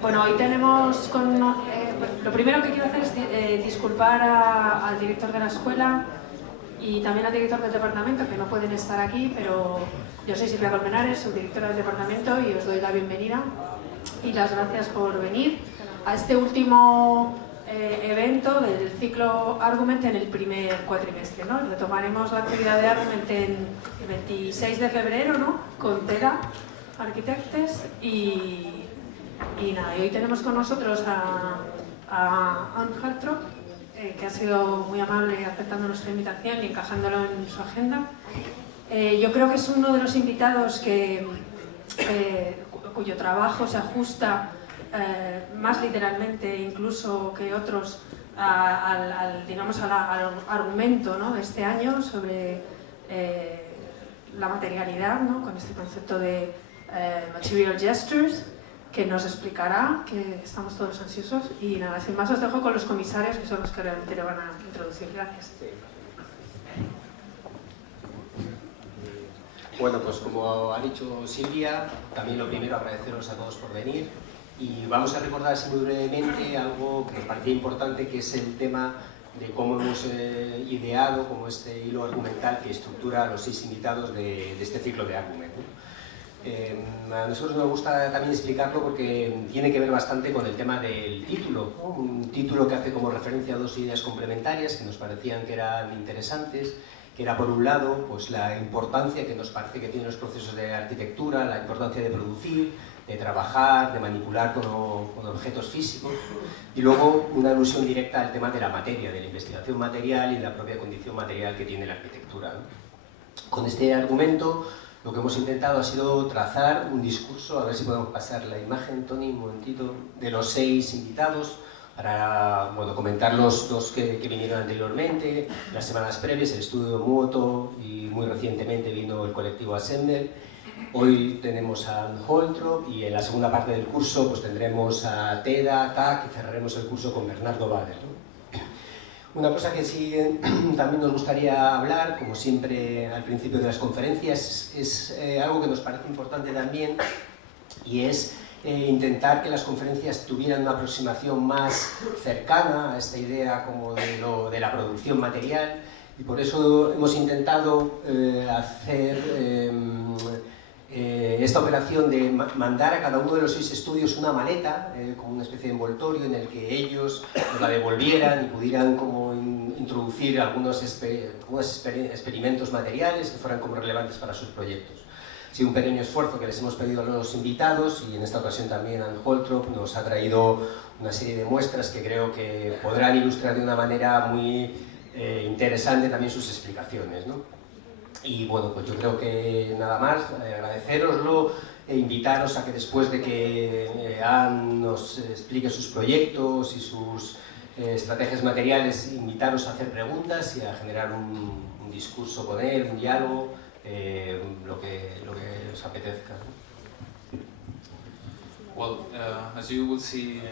Bueno, hoy tenemos lo primero que quiero hacer es disculpar al director de la escuela y también al director del departamento, que no pueden estar aquí, pero yo soy Silvia Colmenares, subdirectora del departamento, y os doy la bienvenida y las gracias por venir a este último evento del ciclo Argument en el primer cuatrimestre, ¿no? Retomaremos la actividad de Argument el 26 de febrero, ¿no? Con TEDA, Arquitectos, y nada, y hoy tenemos con nosotros a Anne Holtrop, que ha sido muy amable aceptando nuestra invitación y encajándolo en su agenda. Yo creo que es uno de los invitados cuyo trabajo se ajusta más literalmente incluso que otros digamos al argumento, ¿no?, de este año sobre la materialidad, ¿no?, con este concepto de material gestures, que nos explicará, que estamos todos ansiosos. Y nada, sin más os dejo con los comisarios, que son los que realmente le van a introducir. Gracias. Bueno, pues como ha dicho Silvia, también lo primero agradeceros a todos por venir, y vamos a recordar así muy brevemente algo que nos parecía importante, que es el tema de cómo hemos ideado como este hilo argumental que estructura a los 6 invitados de este ciclo de Argument, ¿no? A nosotros nos gusta también explicarlo porque tiene que ver bastante con el tema del título, ¿no? Un título que hace como referencia a 2 ideas complementarias que nos parecían que eran interesantes, que era por un lado pues la importancia que nos parece que tienen los procesos de arquitectura, la importancia de producir, de trabajar, de manipular con objetos físicos, y luego una alusión directa al tema de la materia, de la investigación material y de la propia condición material que tiene la arquitectura, ¿no? Con este argumento lo que hemos intentado ha sido trazar un discurso, a ver si podemos pasar la imagen, Toni, un momentito, de los 6 invitados, para comentar los 2 que vinieron anteriormente, las semanas previas, el estudio Muoto, y muy recientemente vino el colectivo Assemble. Hoy tenemos a Anne Holtrop, y en la segunda parte del curso pues tendremos a TEDA, TAC, y cerraremos el curso con Bernardo Bader, ¿no? Una cosa que sí también nos gustaría hablar, como siempre al principio de las conferencias, es algo que nos parece importante también, y es intentar que las conferencias tuvieran una aproximación más cercana a esta idea como de la producción material, y por eso hemos intentado hacer esta operación de mandar a cada uno de los 6 estudios una maleta, como una especie de envoltorio en el que ellos nos la devolvieran y pudieran como introducir algunos experimentos materiales que fueran como relevantes para sus proyectos. Ha sido un pequeño esfuerzo que les hemos pedido a los invitados, y en esta ocasión también Anne Holtrop nos ha traído una serie de muestras que creo que podrán ilustrar de una manera muy interesante también sus explicaciones, ¿no? Y bueno, pues yo creo que nada más, agradeceroslo e invitaros a que después de que Anne nos explique sus proyectos y sus estrategias materiales, invitaros a hacer preguntas y a generar un discurso con él, un diálogo, lo que os apetezca. Well, as you will see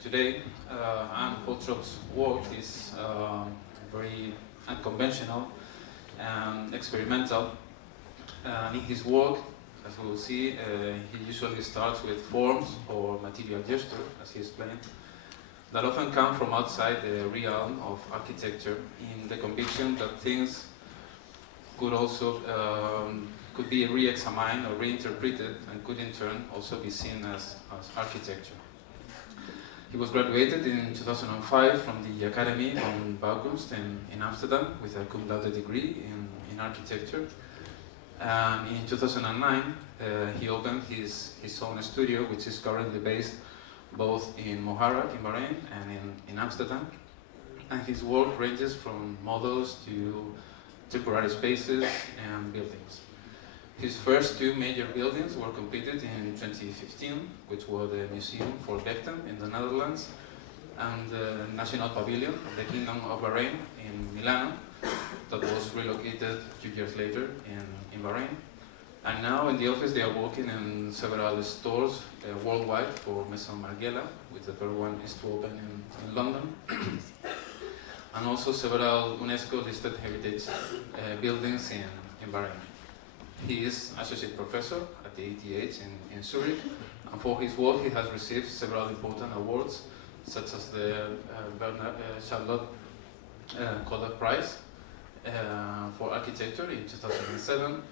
today, Anne Holtrop's work is very unconventional and experimental. In his work, as we will see, he usually starts with forms or material gesture, as he explained, that often come from outside the realm of architecture, in the conviction that things could also could be re-examined or reinterpreted, and could in turn also be seen as architecture. He was graduated in 2005 from the Academy on Bouwkunst in Amsterdam with a cum laude degree in architecture. And in 2009 he opened his own studio, which is currently based both in Moharraq in Bahrain and in Amsterdam. And his work ranges from models to temporary spaces and buildings. His first 2 major buildings were completed in 2015, which were the Museum for Bechten in the Netherlands and the National Pavilion of the Kingdom of Bahrain in Milano, that was relocated 2 years later in Bahrain. And now in the office they are working in several stores worldwide for Maison Margiela, which the third one is to open in London. And also several UNESCO listed heritage buildings in Bahrain. He is associate professor at the ETH in Zurich, And for his work, he has received several important awards, such as the Charlotte Koller Prize for Architecture in 2007,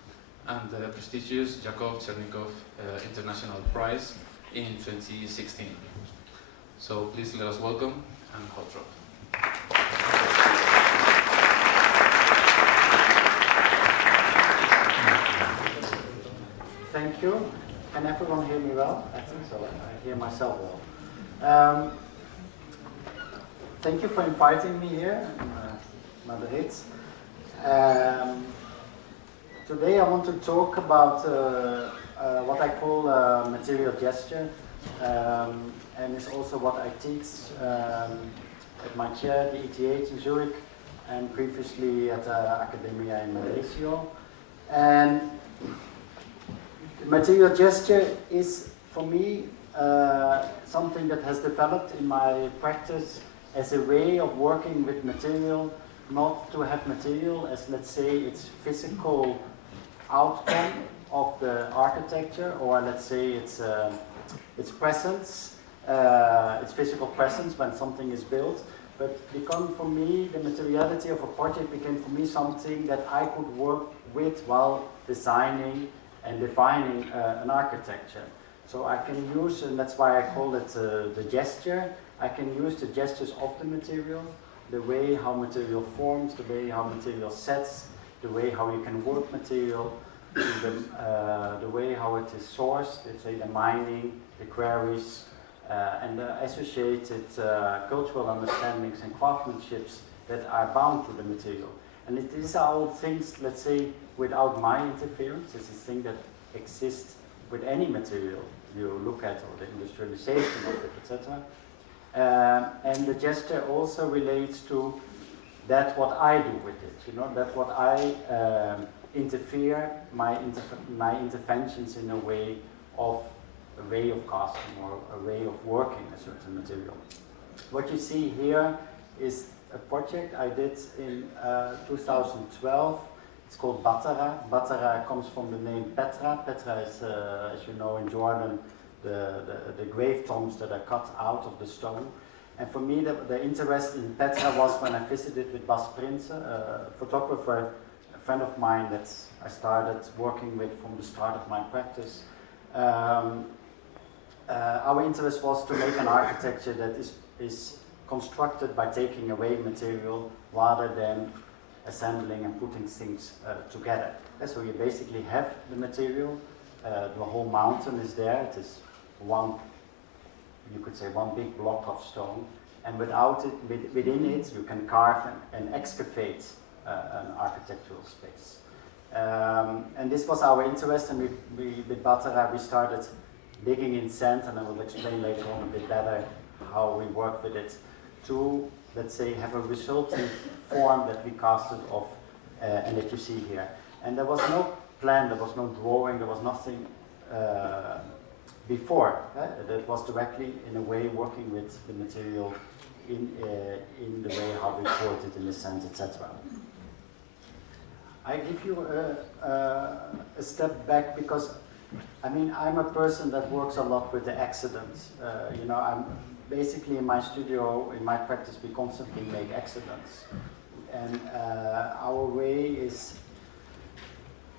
and the prestigious Yakov Chernikov International Prize in 2016. So please let us welcome Anne Holtrop. Thank you. Can everyone hear me well? I think so. I hear myself well. Thank you for inviting me here in Madrid. Today I want to talk about what I call material gesture, and it's also what I teach at my chair, the ETH in Zurich, and previously at Academia in Malaysia. And material gesture is, for me, something that has developed in my practice as a way of working with material, not to have material as, let's say, its physical outcome of the architecture, or let's say its presence, its physical presence when something is built, but become for me, the materiality of a project became for me something that I could work with while designing and defining an architecture. So I can use, and that's why I call it the gesture, I can use the gestures of the material, the way how material forms, the way how material sets, the way how you can work material, the way how it is sourced, let's say the mining, the quarries, and the associated cultural understandings and craftsmanships that are bound to the material. And these are all things, let's say, without my interference. It's a thing that exists with any material you look at, or the industrialization of it, etc. And the gesture also relates to that what I do with it, you know, that what I interfere, my interventions in a way of casting or a way of working a certain material. What you see here is a project I did in 2012. It's called Batara. Batara comes from the name Petra. Petra is, as you know, in Jordan, the grave tombs that are cut out of the stone. And for me, the interest in Petra was when I visited with Bas Prince, a photographer, a friend of mine that I started working with from the start of my practice. Our interest was to make an architecture that is constructed by taking away material rather than assembling and putting things together. And so you basically have the material, the whole mountain is there, it is one, you could say one big block of stone, and within it you can carve and excavate an architectural space. And this was our interest, and with Batara we started digging in sand, and I will explain later on a bit better how we work with it, to, let's say, have a resulting form that we casted off and that you see here. And there was no plan, there was no drawing, there was nothing before. That was directly, in a way, working with the material in the way how we poured it in the sand, etc. I give you a step back because, I mean, I'm a person that works a lot with the accidents. You know, I'm basically in my studio, in my practice, we constantly make accidents. And our way is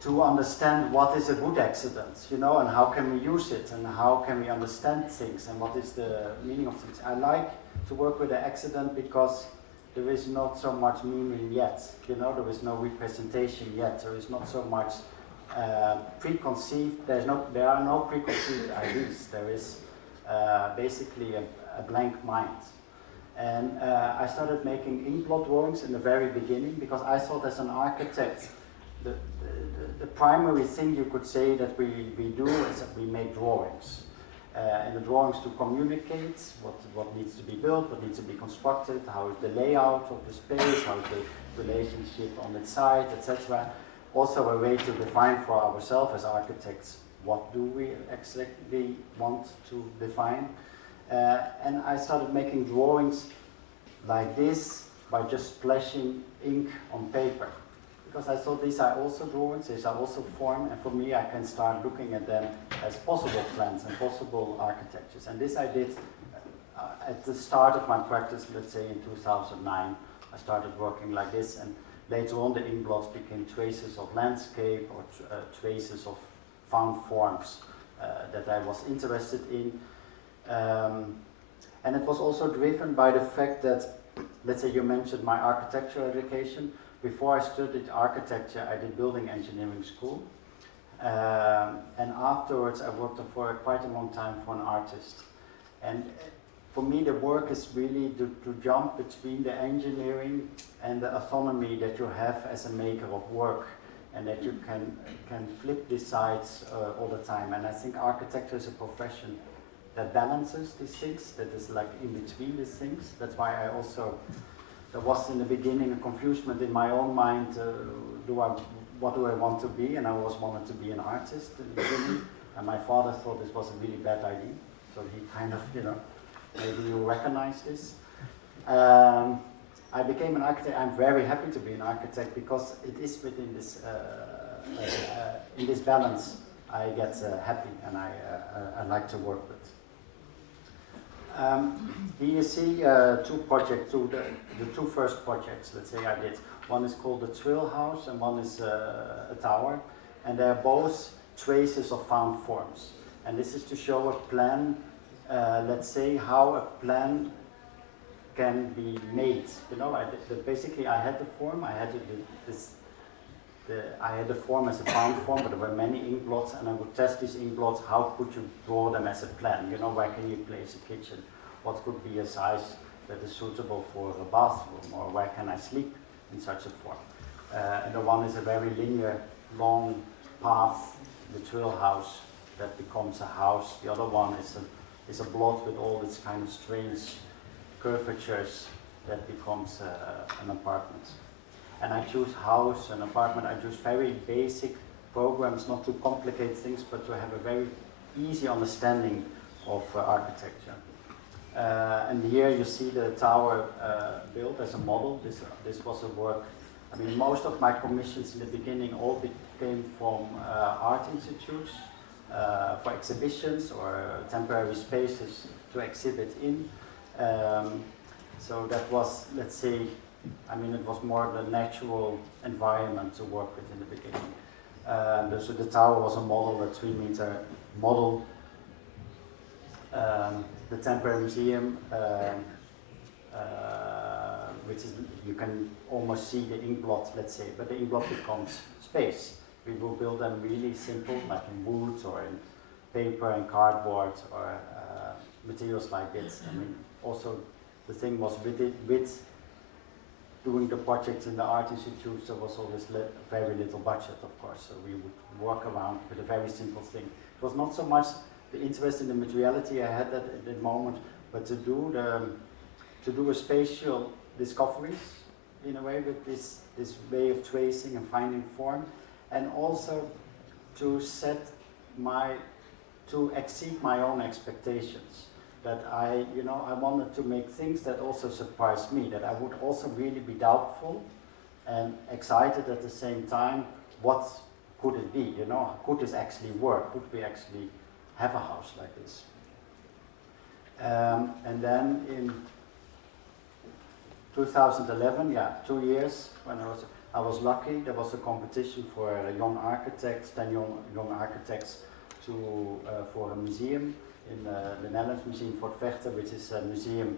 to understand what is a good accident, you know, and how can we use it, and how can we understand things, and what is the meaning of things. I like to work with the accident because there is not so much meaning yet, you know, there is no representation yet, there is not so much preconceived, there are no preconceived ideas, there is basically a blank mind. And I started making inkblot drawings in the very beginning because I thought, as an architect, the primary thing you could say that we do is that we make drawings. And the drawings to communicate what needs to be built, what needs to be constructed, how is the layout of the space, how is the relationship on its side, etc. Also a way to define for ourselves as architects, what do we exactly want to define. And I started making drawings like this by just splashing ink on paper. because I thought these are also drawings, these are also form, and for me I can start looking at them as possible plans and possible architectures. And this I did at the start of my practice, let's say in 2009. I started working like this, and later on the inkblots became traces of landscape or traces of found forms that I was interested in. And it was also driven by the fact that, let's say you mentioned my architectural education. Before I studied architecture, I did building engineering school. And afterwards I worked for quite a long time for an artist. And for me the work is really to jump between the engineering and the autonomy that you have as a maker of work, and that you can flip these sides all the time. And I think architecture is a profession that balances these things, that is like in between these things. That's why I also, there was in the beginning a confusion in my own mind, what do I want to be? And I always wanted to be an artist in the beginning. And my father thought this was a really bad idea. So he kind of, maybe you recognize this. I became an architect. I'm very happy to be an architect because it is within this, in this balance I get happy and I like to work with. Here you see two projects, the two first projects, let's say I did. One is called the Trill House and one is a tower. And they're both traces of found forms. And this is to show a plan, let's say how a plan can be made. Basically I had the form, I had I had the form as a found form, but there were many inkblots, and I would test these inkblots. How could you draw them as a plan? Where can you place a kitchen? What could be a size that is suitable for a bathroom, or where can I sleep in such a form? And the one is a very linear, long path, the Trill House, that becomes a house. The other one is a blot with all these kind of strange curvatures that becomes an apartment. And I choose house and apartment. I choose very basic programs, not to complicate things, but to have a very easy understanding of architecture. And here you see the tower built as a model. This was a work. I mean, most of my commissions in the beginning all came from art institutes for exhibitions or temporary spaces to exhibit in. So that was, let's say, it was more the natural environment to work with in the beginning. So the tower was a model, a 3-meter model. The temporary museum, which is, you can almost see the inkblot, let's say, but the inkblot becomes space. We will build them really simple, like in wood or in paper and cardboard or materials like this. Also the thing was with doing the projects in the art institutes, there was always very little budget, of course, so we would work around with a very simple thing. It was not so much the interest in the materiality I had at the moment, but to do a spatial discoveries in a way with this way of tracing and finding form, and also to exceed my own expectations. That I wanted to make things that also surprised me, that I would also really be doubtful and excited at the same time. What could it be? Could this actually work? Could we actually have a house like this? And then in 2011, 2 years, when I was lucky, there was a competition for young architects, 10 young architects for a museum in the Netherlands, Museum Fort Vector, which is a museum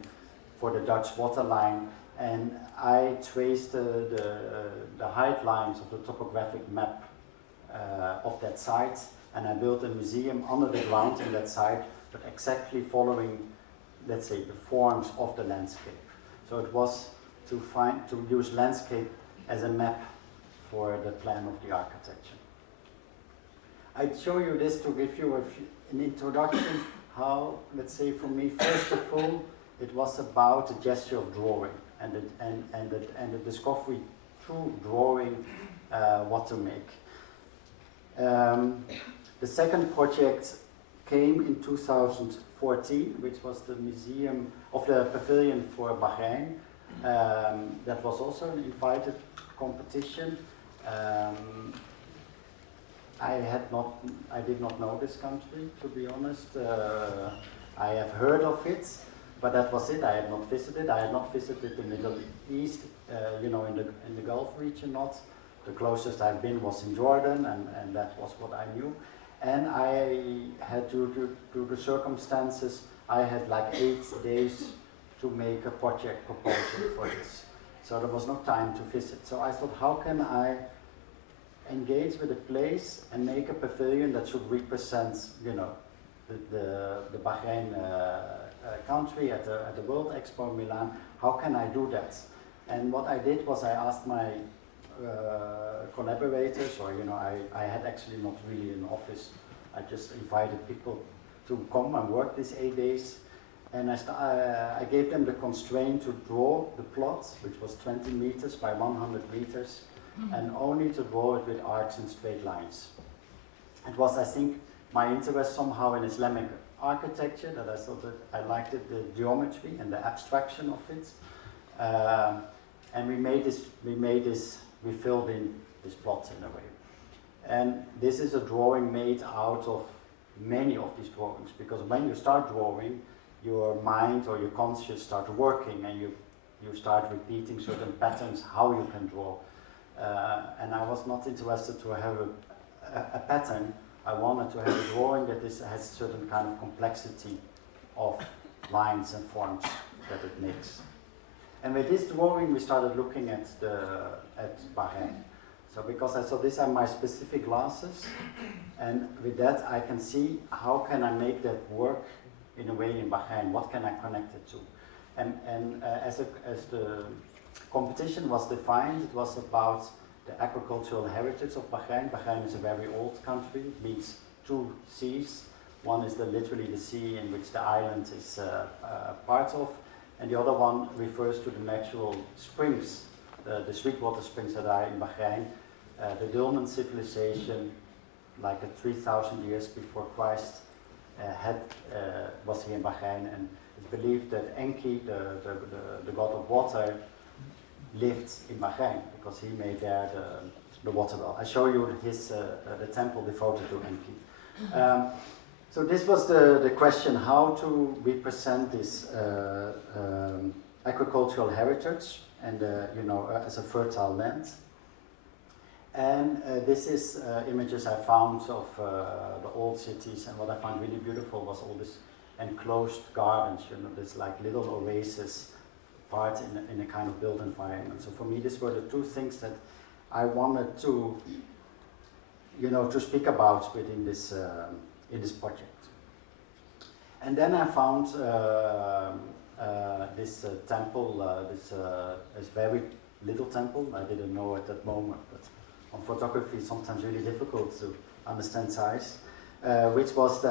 for the Dutch waterline. And I traced the height lines of the topographic map of that site, and I built a museum under the ground in that site, but exactly following, let's say, the forms of the landscape. So it was to use landscape as a map for the plan of the architecture. I'd show you this to give you an introduction how, let's say, for me, first of all, it was about the gesture of drawing and the discovery through drawing what to make. The second project came in 2014, which was the museum of the Pavilion for Bahrain. That was also an invited competition, I did not know this country, to be honest. I have heard of it, but that was it. I had not visited. I had not visited the Middle East, in the Gulf region, not. The closest I've been was in Jordan, and that was what I knew. And I had, due to the circumstances, I had like 8 days to make a project proposal for this. So there was no time to visit. So I thought, how can I engage with a place and make a pavilion that should represent, the Bahrain country at the World Expo in Milan? How can I do that? And what I did was I asked my collaborators, or I had actually not really an office. I just invited people to come and work these 8 days, and I gave them the constraint to draw the plot, which was 20 meters by 100 meters, and only to draw it with arcs and straight lines. It was, I think, my interest somehow in Islamic architecture that I thought that I liked it, the geometry and the abstraction of it, and we filled in this plot in a way. And this is a drawing made out of many of these drawings, because when you start drawing, your mind or your conscious start working, and you start repeating certain patterns, how you can draw. And I was not interested to have a pattern. I wanted to have a drawing that has certain kind of complexity of lines and forms that it makes. And with this drawing, we started looking at Bahrain. So because I thought these are my specific glasses, and with that I can see how can I make that work in a way in Bahrain. What can I connect it to? And as the competition was defined, it was about the agricultural heritage of Bahrain. Bahrain is a very old country. It means 2 seas. One is literally the sea in which the island is part of, and the other one refers to the natural springs, the sweetwater springs that are in Bahrain. The Dulman civilization, like 3,000 years before Christ, was here in Bahrain, and it's believed that Enki, the god of water, lived in Bahrain because he made there the water well. I show you the temple devoted to Enki. So this was the question: how to represent this agricultural heritage and as a fertile land. And this is images I found of the old cities, and what I found really beautiful was all this enclosed gardens, this like little oasis part in a kind of built environment. So for me, these were the 2 things that I wanted to, to speak about within this in this project. And then I found this temple, this very little temple. I didn't know at that moment, but on photography it's sometimes really difficult to understand size, which was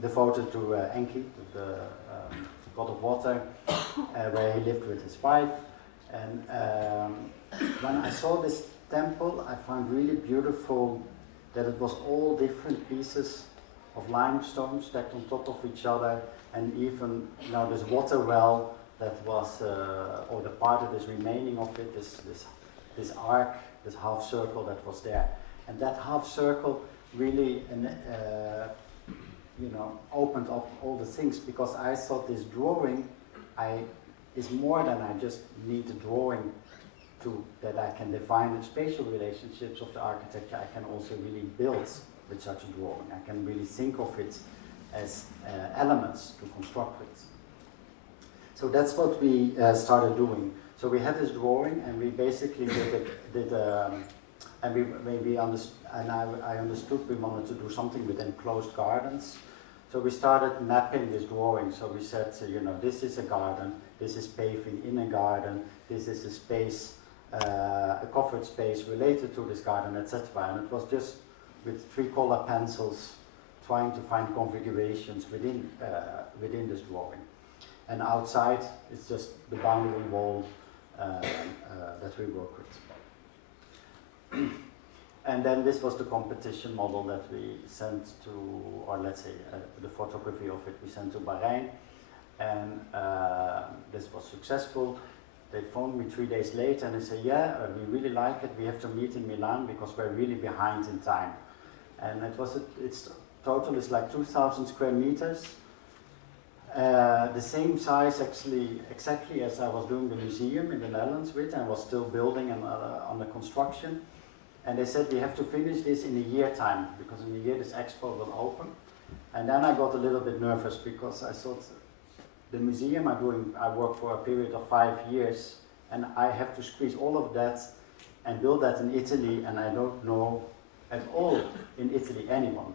devoted to Enki, the god of water, where he lived with his wife. And when I saw this temple, I found really beautiful that it was all different pieces of limestone stacked on top of each other, and even this water well that was, or the part that is remaining of it, this arc, this half circle that was there. And that half circle really opened up all the things, because I thought this drawing is more than I just need a drawing that I can define the spatial relationships of the architecture. I can also really build with such a drawing. I can really think of it as elements to construct with. So that's what we started doing. So we had this drawing, and we basically I understood we wanted to do something with enclosed gardens. So we started mapping this drawing. So we said, this is a garden, this is paving in a garden, this is a space, a covered space related to this garden, etc. And it was just with 3 color pencils trying to find configurations within this drawing. And outside, it's just the boundary wall that we work with. And then this was the competition model that we sent to, or let's say the photography of it we sent to Bahrain, and this was successful. they phoned me 3 days later and they said, yeah, we really like it, we have to meet in Milan because we're really behind in time. And its total is like 2,000 square meters. The same size actually, exactly as I was doing the museum in the Netherlands with, and was still building and under construction. And they said we have to finish this in a year time, because in a year this expo will open. And then I got a little bit nervous because I thought the museum I work for a period of 5 years, and I have to squeeze all of that and build that in Italy, and I don't know at all in Italy anyone.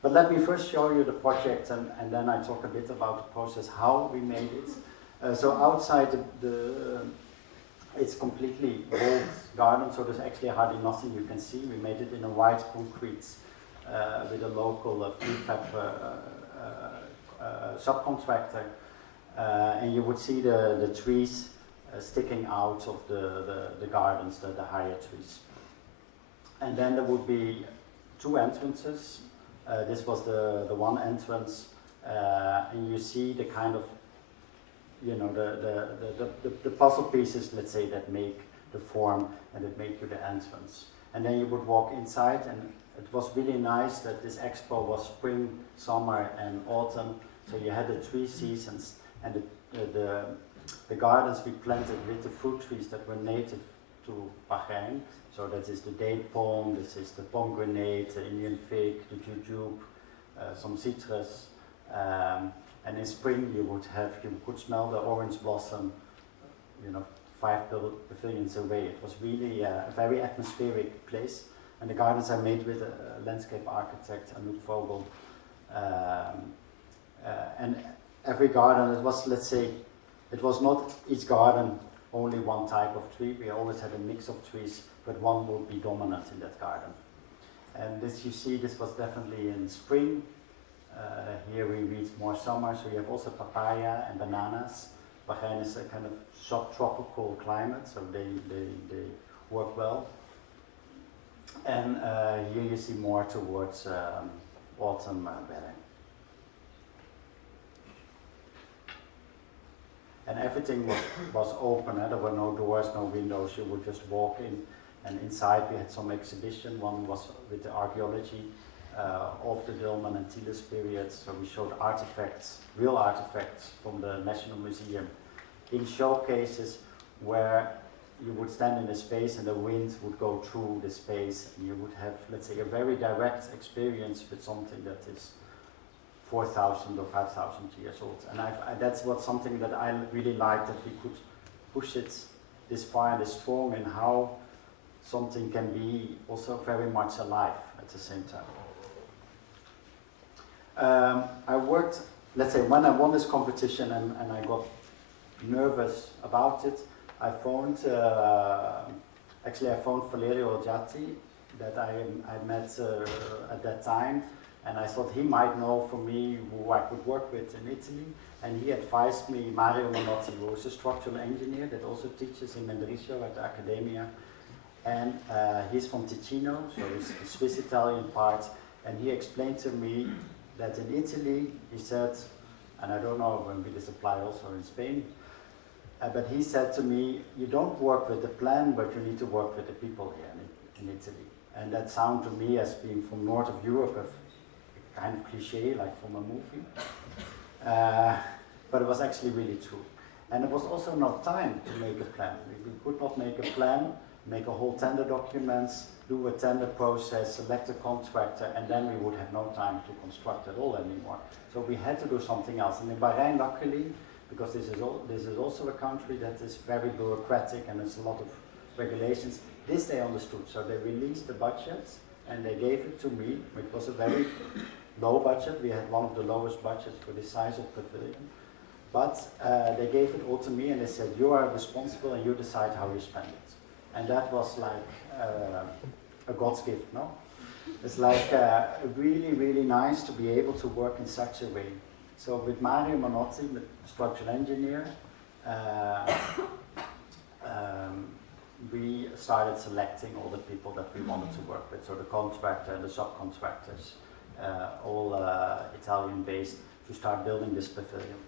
But let me first show you the project, and then I talk a bit about the process, how we made it. So outside it's completely walled garden, so there's actually hardly nothing you can see. We made it in a white concrete with a local prefab subcontractor, and you would see the trees sticking out of the gardens, the higher trees. And then there would be 2 entrances. This was the one entrance, and you see the kind of, you know, the puzzle pieces, let's say, that make the form and that make you the entrance. And then you would walk inside, and it was really nice that this expo was spring, summer, and autumn. So you had the 3 seasons, and the gardens we planted with the fruit trees that were native to Bahrain. So that is the date palm, this is the pomegranate, the Indian fig, the jujube, some citrus. And in spring you could smell the orange blossom, you know, 5 pavilions away. It was really a very atmospheric place. And the gardens are made with a landscape architect, Anne Holtrop. And every garden, it was, let's say, it was not each garden only one type of tree. We always had a mix of trees, but one would be dominant in that garden. And this, you see, this was definitely in spring. Here we reach more summer, so you have also papaya and bananas. Bahrain is a kind of subtropical climate, so they work well. And here you see more towards autumn weather. And everything was open, there were no doors, no windows, you would just walk in. And inside we had some exhibition. One was with the archaeology of the Wilman and Tilis periods. So we showed artifacts, real artifacts from the National Museum in showcases where you would stand in a space and the wind would go through the space, and you would have, let's say, a very direct experience with something that is 4,000 or 5,000 years old. And that's something that I really liked, that we could push it this far and this strong, and how something can be also very much alive at the same time. I worked, let's say, when I won this competition and I got nervous about it, I phoned Valerio Giatti, that I met at that time, and I thought he might know for me who I could work with in Italy, and he advised me Mario Menotti, who is a structural engineer that also teaches in Mendrisio at the Accademia, and he's from Ticino, so it's the Swiss-Italian part, and he explained to me that in Italy, he said, and I don't know when this apply also in Spain, but he said to me, you don't work with the plan, but you need to work with the people here in Italy. And that sounded to me, as being from north of Europe, a kind of cliche, like from a movie. But it was actually really true. And there was also no time to make a plan. We could not make a plan, make a whole tender documents, do a tender process, select a contractor, and then we would have no time to construct at all anymore. So we had to do something else. And in Bahrain, luckily, because this is also a country that is very bureaucratic and there's a lot of regulations, this they understood. So they released the budget and they gave it to me, which was a very low budget. We had one of the lowest budgets for this size of pavilion. But they gave it all to me and they said, you are responsible and you decide how you spend it. And that was like a God's gift, no? It's like really, really nice to be able to work in such a way. So with Mario Menotti, the structural engineer, we started selecting all the people that we wanted to work with. So the contractor, the subcontractors, all Italian based, to start building this pavilion.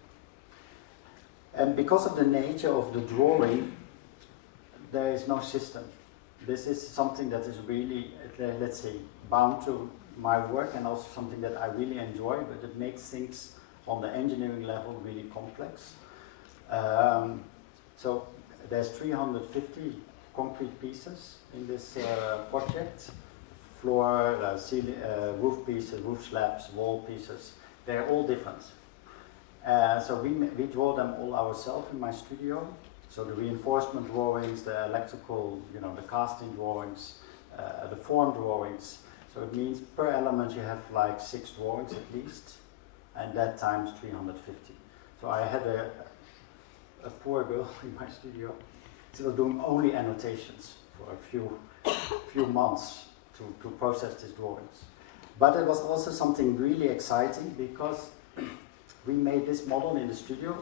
And because of the nature of the drawing, there is no system. This is something that is really, let's say, bound to my work and also something that I really enjoy, but it makes things on the engineering level really complex. So there's 350 concrete pieces in this project. Floor, ceiling, roof pieces, roof slabs, wall pieces, they're all different. So we draw them all ourselves in my studio. So the reinforcement drawings, the electrical, the casting drawings, the form drawings. So it means per element you have like 6 drawings at least, and that times 350. So I had a poor girl in my studio. She was doing only annotations for a few months to process these drawings. But it was also something really exciting because we made this model in the studio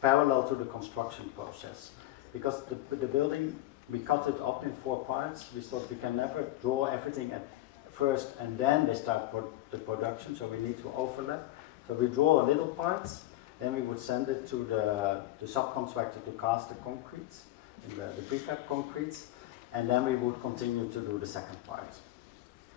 parallel to the construction process. Because the building, we cut it up in 4 parts. We thought we can never draw everything at first and then they start the production, so we need to overlap. So we draw a little part, then we would send it to the subcontractor to cast the concrete, the prefab concrete, and then we would continue to do the second part.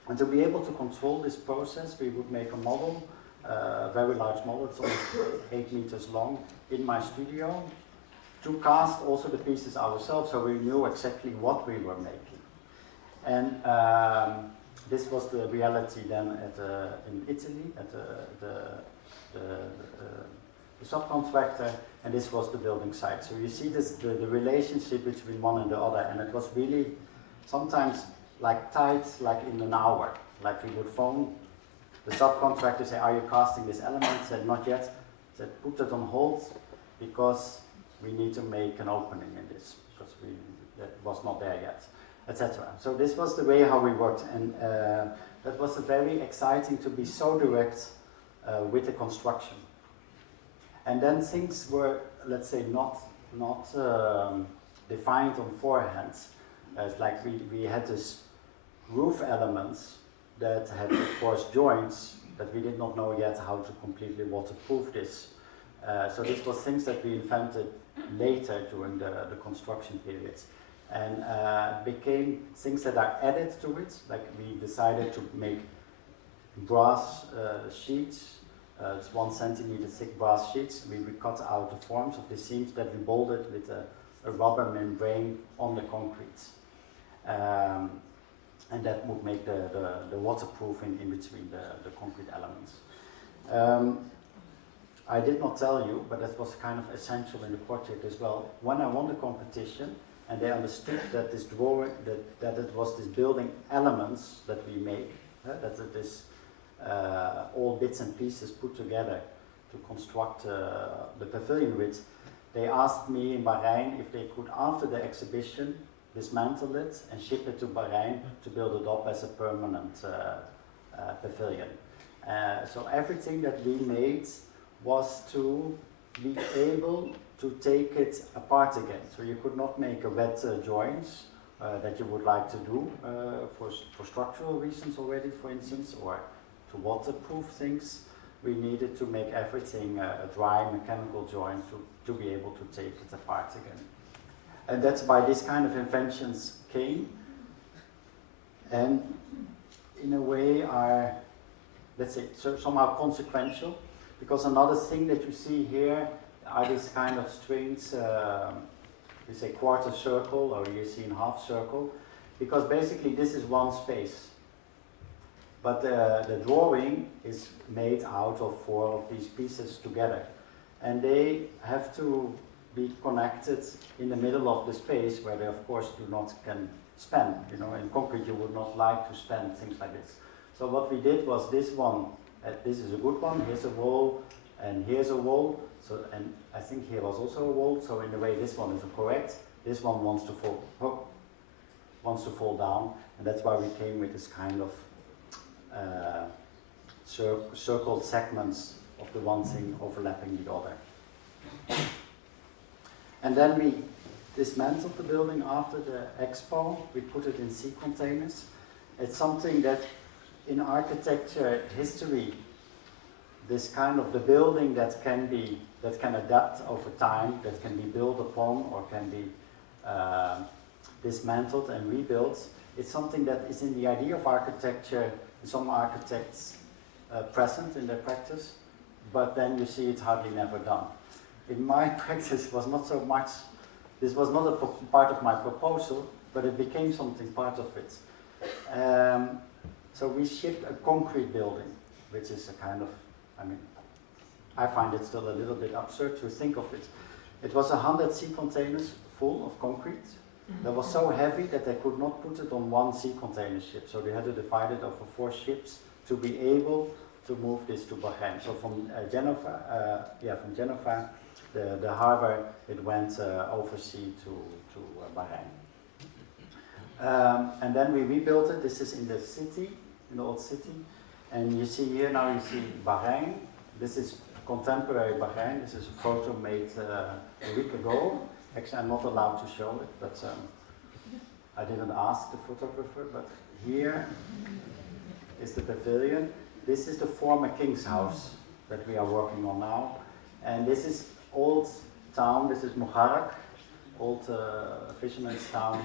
And to be able to control this process, we would make a model, a very large model, it's almost 8 meters long, in my studio, to cast also the pieces ourselves, so we knew exactly what we were making. And this was the reality then in Italy, at the subcontractor, and this was the building site. So you see this, the relationship between one and the other, and it was really sometimes like tight, like in an hour. Like we would phone the subcontractor, say, are you casting this element? Said, not yet. Said, put it on hold, because we need to make an opening in this, because that was not there yet, etc. So this was the way how we worked, and that was very exciting to be so direct with the construction. And then things were, let's say, not defined on forehand. It's like we had this roof elements that had, of course, joints, but we did not know yet how to completely waterproof this. So this was things that we invented later during the construction period. And became things that are added to it, like we decided to make brass sheets, it's 1 centimeter thick brass sheets. We cut out the forms of the seams that we bolted with a rubber membrane on the concrete. And that would make the waterproofing in between the concrete elements. I did not tell you, but that was kind of essential in the project as well. When I won the competition, and they understood that this drawing, that it was this building elements that we make, that it is all bits and pieces put together to construct the pavilion with, they asked me in Bahrain if they could, after the exhibition, dismantle it and ship it to Bahrain to build it up as a permanent pavilion. So everything that we made was to be able to take it apart again. So you could not make a wet joints that you would like to do for structural reasons already, for instance, or to waterproof things. We needed to make everything a dry mechanical joint to be able to take it apart again. And that's why this kind of inventions came, and in a way are, let's say, somehow consequential, because another thing that you see here are these kind of strings, you say quarter circle, or you see in half circle, because basically this is one space. But the drawing is made out of 4 of these pieces together. And they have to be connected in the middle of the space where they, of course, can span. You know, in concrete you would not like to span things like this. So what we did was this one, this is a good one, here's a wall, and here's a wall. So, and I think here was also a wall, so in a way this one is correct. This one wants to fall down, and that's why we came with this kind of circled segments of the one thing overlapping the other. And then we dismantled the building after the expo. We put it in sea containers. It's something that in architecture history, this kind of the building that can adapt over time, that can be built upon or can be dismantled and rebuilt. It's something that is in the idea of architecture, some architects present in their practice, but then you see it's hardly never done. In my practice, was not so much, this was not a part of my proposal, but it became something part of it. So we shipped a concrete building, which is a kind of, I mean, I find it still a little bit absurd to think of it. It was 100 sea containers full of concrete. That was so heavy that they could not put it on one sea container ship. So they had to divide it over 4 ships to be able to move this to Bahrain. So from Genova, the harbor, it went overseas to Bahrain. And then we rebuilt it. This is in the city, in the old city. And you see here now, you see Bahrain. This is contemporary Bahrain. This is a photo made a week ago. Actually, I'm not allowed to show it, but I didn't ask the photographer. But here is the pavilion. This is the former king's house that we are working on now. And this is old town. This is Muharraq, old fisherman's town.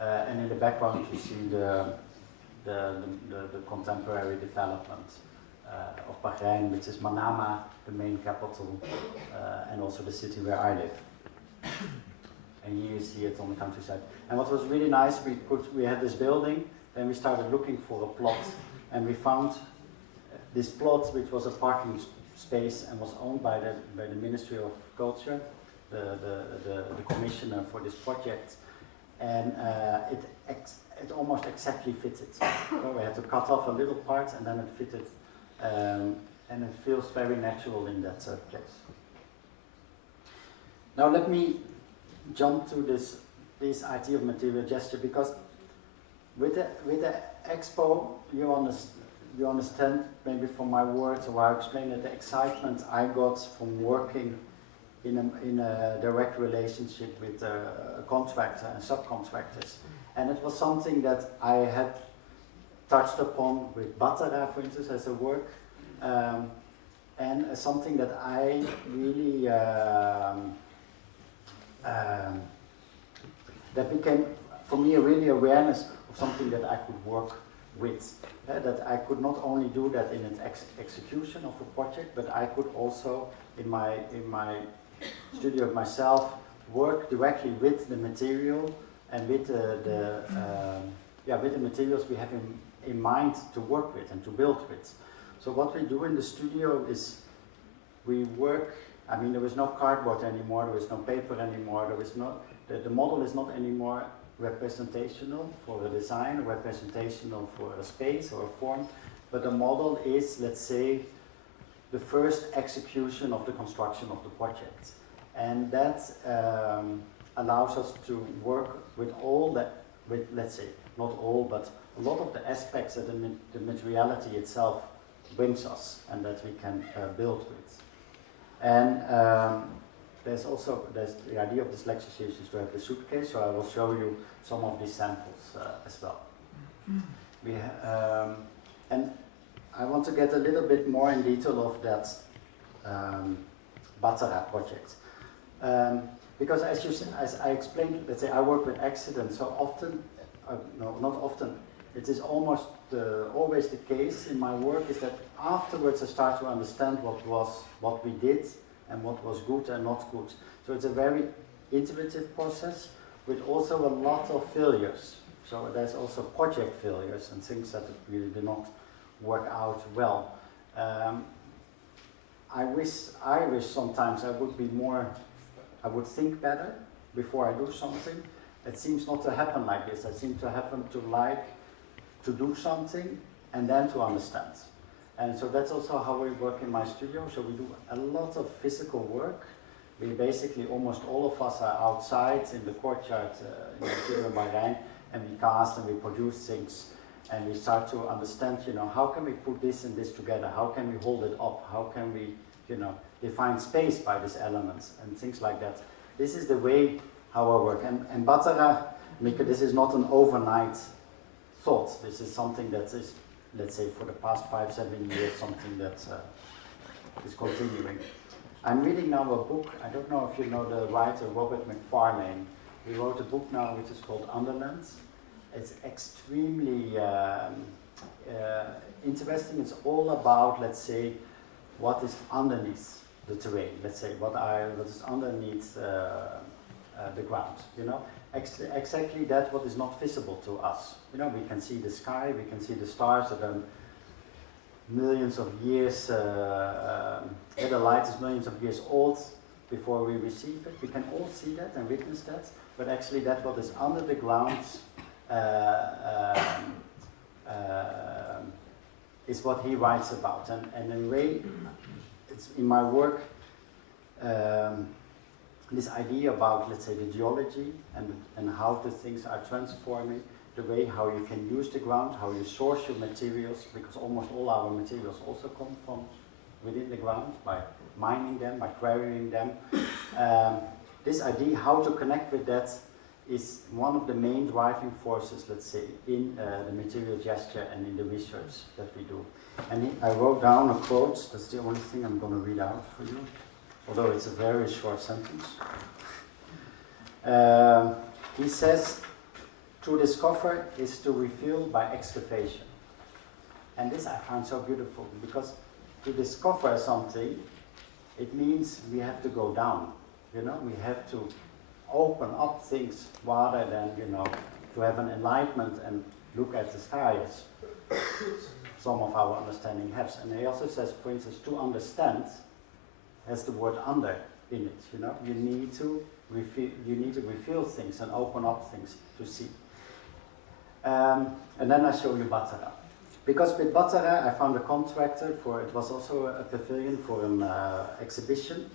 And in the background, you see the contemporary development of Bahrain, which is Manama, the main capital, and also the city where I live. And here you see it on the countryside. And what was really nice, we had this building, then we started looking for a plot, and we found this plot, which was a parking space and was owned by the Ministry of Culture, the commissioner for this project, and it almost exactly fitted. So we had to cut off a little part, and then it fitted, and it feels very natural in that place. Now let me jump to this idea of material gesture, because with the expo, you understand maybe from my words, or I explained it, the excitement I got from working in a direct relationship with a contractor and subcontractors. And it was something that I had touched upon with Batara, for instance, as a work, and something that I really, that became, for me, a really awareness of something that I could work with. That I could not only do that in its execution of a project, but I could also, in my studio myself, work directly with the material and with with the materials we have in mind to work with and to build with. So what we do in the studio is we work. I mean, there is no cardboard anymore. There is no paper anymore. There is no. The model is not anymore representational for a design, representational for a space or a form, but the model is, let's say, the first execution of the construction of the project. And that allows us to work with all that, let's say, not all, but a lot of the aspects that the materiality itself brings us and that we can build with. And there's the idea of this lecture series is to have the suitcase, so I will show you some of these samples as well. And I want to get a little bit more in detail of that Batara project. Because as I explained, let's say I work with accidents, so often, no, not often, it is almost always the case in my work is that afterwards I start to understand what we did and what was good and not good. So it's a very iterative process with also a lot of failures. So there's also project failures and things that really did not work out well. I wish sometimes I would think better before I do something. It seems not to happen like this. I seem to happen to like to do something and then to understand. And so that's also how we work in my studio. So we do a lot of physical work. We basically, almost all of us are outside in the courtyard in the studio by Rijn, and we cast and we produce things. And we start to understand, how can we put this and this together? How can we hold it up? How can we, define space by these elements and things like that? This is the way how I work. And Batara, because this is not an overnight thought. This is something that is, let's say, for the past 5-7 years, something that is continuing. I'm reading now a book, I don't know if you know the writer Robert McFarlane. He wrote a book now which is called Underlands. It's extremely interesting. It's all about, let's say, what is underneath the terrain. Let's say what is underneath the ground. You know, exactly that what is not visible to us. You know, we can see the sky, we can see the stars that are millions of years. The light is millions of years old before we receive it. We can all see that and witness that. But actually, that what is under the ground is what he writes about. And in a way, it's in my work, this idea about, let's say, the geology and how the things are transforming, the way how you can use the ground, how you source your materials, because almost all our materials also come from within the ground, by mining them, by quarrying them. This idea how to connect with that is one of the main driving forces, let's say, in the material gesture and in the research that we do. And I wrote down a quote, that's the only thing I'm going to read out for you, although it's a very short sentence. He says, to discover is to reveal by excavation. And this I found so beautiful, because to discover something, it means we have to go down. You know, we have to open up things rather than, you know, to have an enlightenment and look at the sky as some of our understanding has. And he also says, for instance, to understand has the word under in it. You know, you need to reveal things and open up things to see. And then I show you Batara. Because with Batara, I found a contractor for, it was also a pavilion for an exhibition.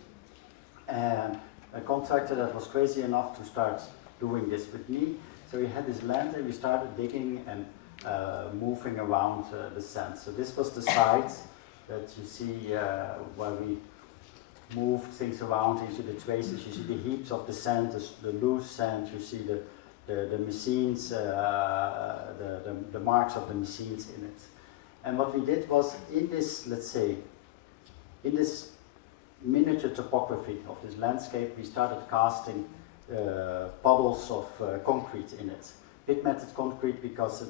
And a contractor that was crazy enough to start doing this with me. So he had this land and we started digging and moving around the sand. So this was the site that you see where we moved things around into the traces. You see the heaps of the sand, the loose sand, you see the machines, the marks of the machines in it. And what we did was in this, let's say, in this miniature topography of this landscape, we started casting puddles of concrete in it. Pigmented concrete because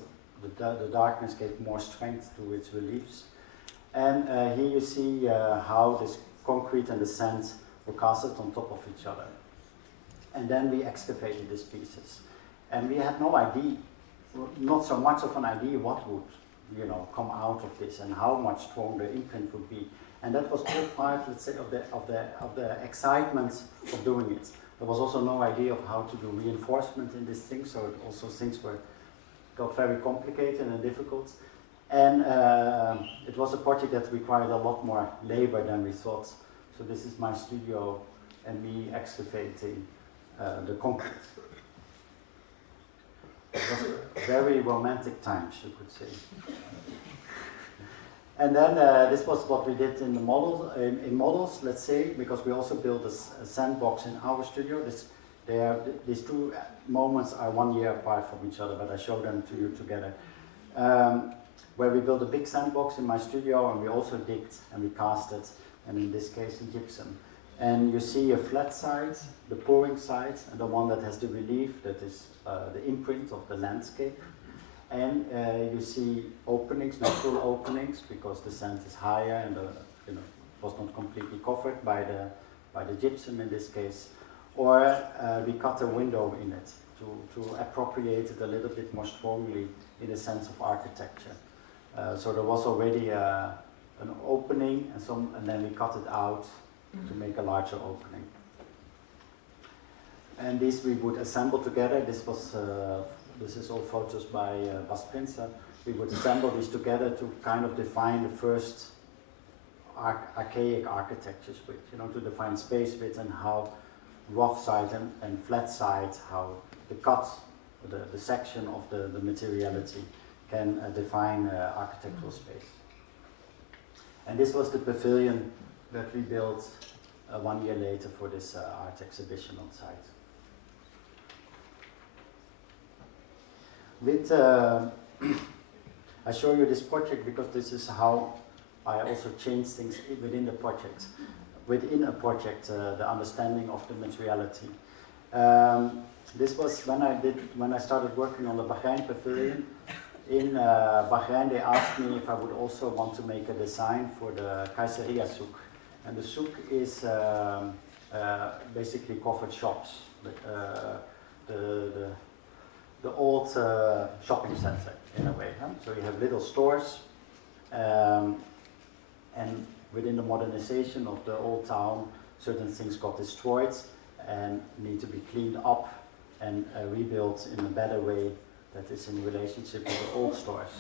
the darkness gave more strength to its reliefs. And here you see how this concrete and the sand were casted on top of each other. And then we excavated these pieces. And we had no idea, not so much of an idea what would, you know, come out of this and how much stronger the imprint would be. And that was all part, let's say, of the excitement of doing it. There was also no idea of how to do reinforcement in this thing, so it also things got very complicated and difficult. And it was a project that required a lot more labor than we thought. So this is my studio and me excavating the concrete. It was very romantic times, you could say. And then this was what we did in the models, let's say, because we also built a sandbox in our studio. These two moments are 1 year apart from each other, but I show them to you together. Where we built a big sandbox in my studio, and we also digged and we casted, and in this case in gypsum. And you see a flat side, the pouring side, and the one that has the relief, that is the imprint of the landscape. And you see openings, natural openings, because the sand is higher and was not completely covered by the gypsum in this case. Or we cut a window in it to appropriate it a little bit more strongly in the sense of architecture. So there was already an opening, and then we cut it out to make a larger opening. And this we would assemble together. This is all photos by Bas Prinsen. We would assemble these together to kind of define the first archaic architectures with, to define space width and how rough side and flat side, how the cut, the section of the materiality can define architectural space. And this was the pavilion that we built 1 year later for this art exhibition on site. I show you this project because this is how I also changed things within the project. Within a project, the understanding of the materiality. This was when I started working on the Bahrain Pavilion. In Bahrain, they asked me if I would also want to make a design for the Caesarea souk. And the souk is basically covered shops. The old shopping center, in a way. Huh? So you have little stores, and within the modernization of the old town, certain things got destroyed and need to be cleaned up and rebuilt in a better way that is in relationship with the old stores.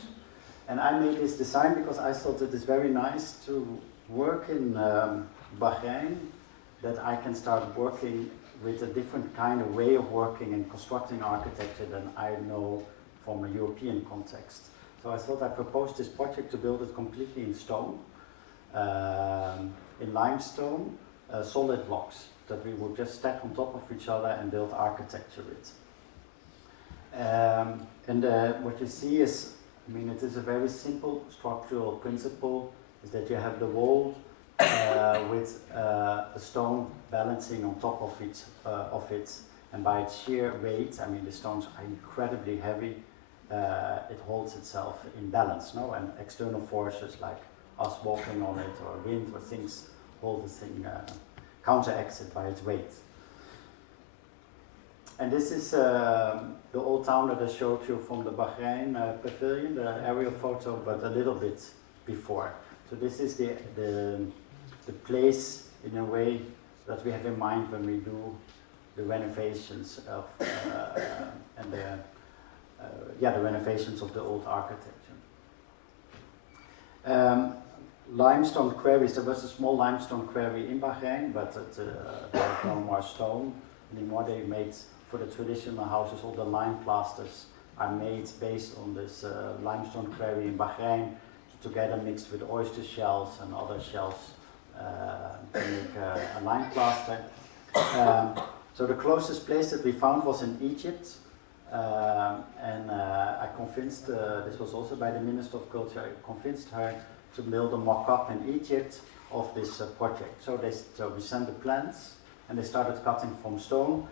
And I made this design because I thought it is very nice to work in Bahrain, that I can start working with a different kind of way of working and constructing architecture than I know from a European context. So I thought I proposed this project to build it completely in stone, in limestone, solid blocks that we would just stack on top of each other and build architecture with. What you see is, I mean, it is a very simple structural principle, is that you have the wall with a stone balancing on top of it, and by its sheer weight, I mean, the stones are incredibly heavy, it holds itself in balance, no? And external forces like us walking on it, or wind, or things hold the thing, counteracts it by its weight. And this is the old town that I showed you from the Bahrain Pavilion, the aerial photo, but a little bit before. So this is the place, in a way, that we have in mind when we do the renovations of the renovations of the old architecture. Limestone quarries. There was a small limestone quarry in Bahrain, but there was no more stone anymore. They made, for the traditional houses, all the lime plasters are made based on this limestone quarry in Bahrain, together mixed with oyster shells and other shells to make a lime plaster. So the closest place that we found was in Egypt, and I convinced, this was also by the Minister of Culture, I convinced her to build a mock-up in Egypt of this project. So we sent the plans, and they started cutting from stone,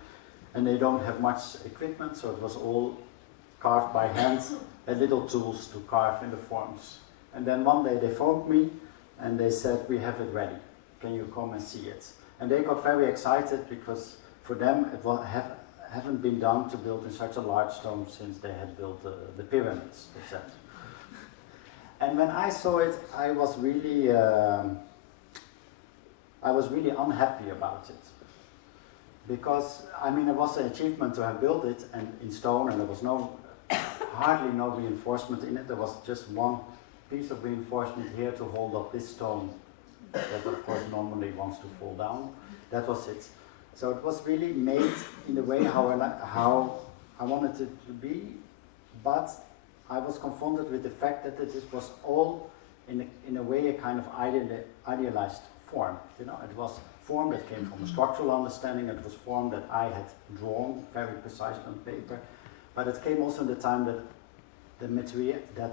and they don't have much equipment, so it was all carved by hand, and little tools to carve in the forms. And then one day they phoned me, and they said, we have it ready, can you come and see it? And they got very excited, because for them it haven't been done to build in such a large stone since they had built the pyramids, they said. And when I saw it, I was really unhappy about it. Because, I mean, it was an achievement to have built it and in stone, and there was hardly no reinforcement in it. There was just one piece of reinforcement here to hold up this stone that, of course, normally wants to fall down. That was it. So it was really made in the way how I wanted it to be, but I was confronted with the fact that it was all, in a way, a kind of idealized form. You know, it was form that came from a structural understanding. It was form that I had drawn very precisely on paper, but it came also in the time that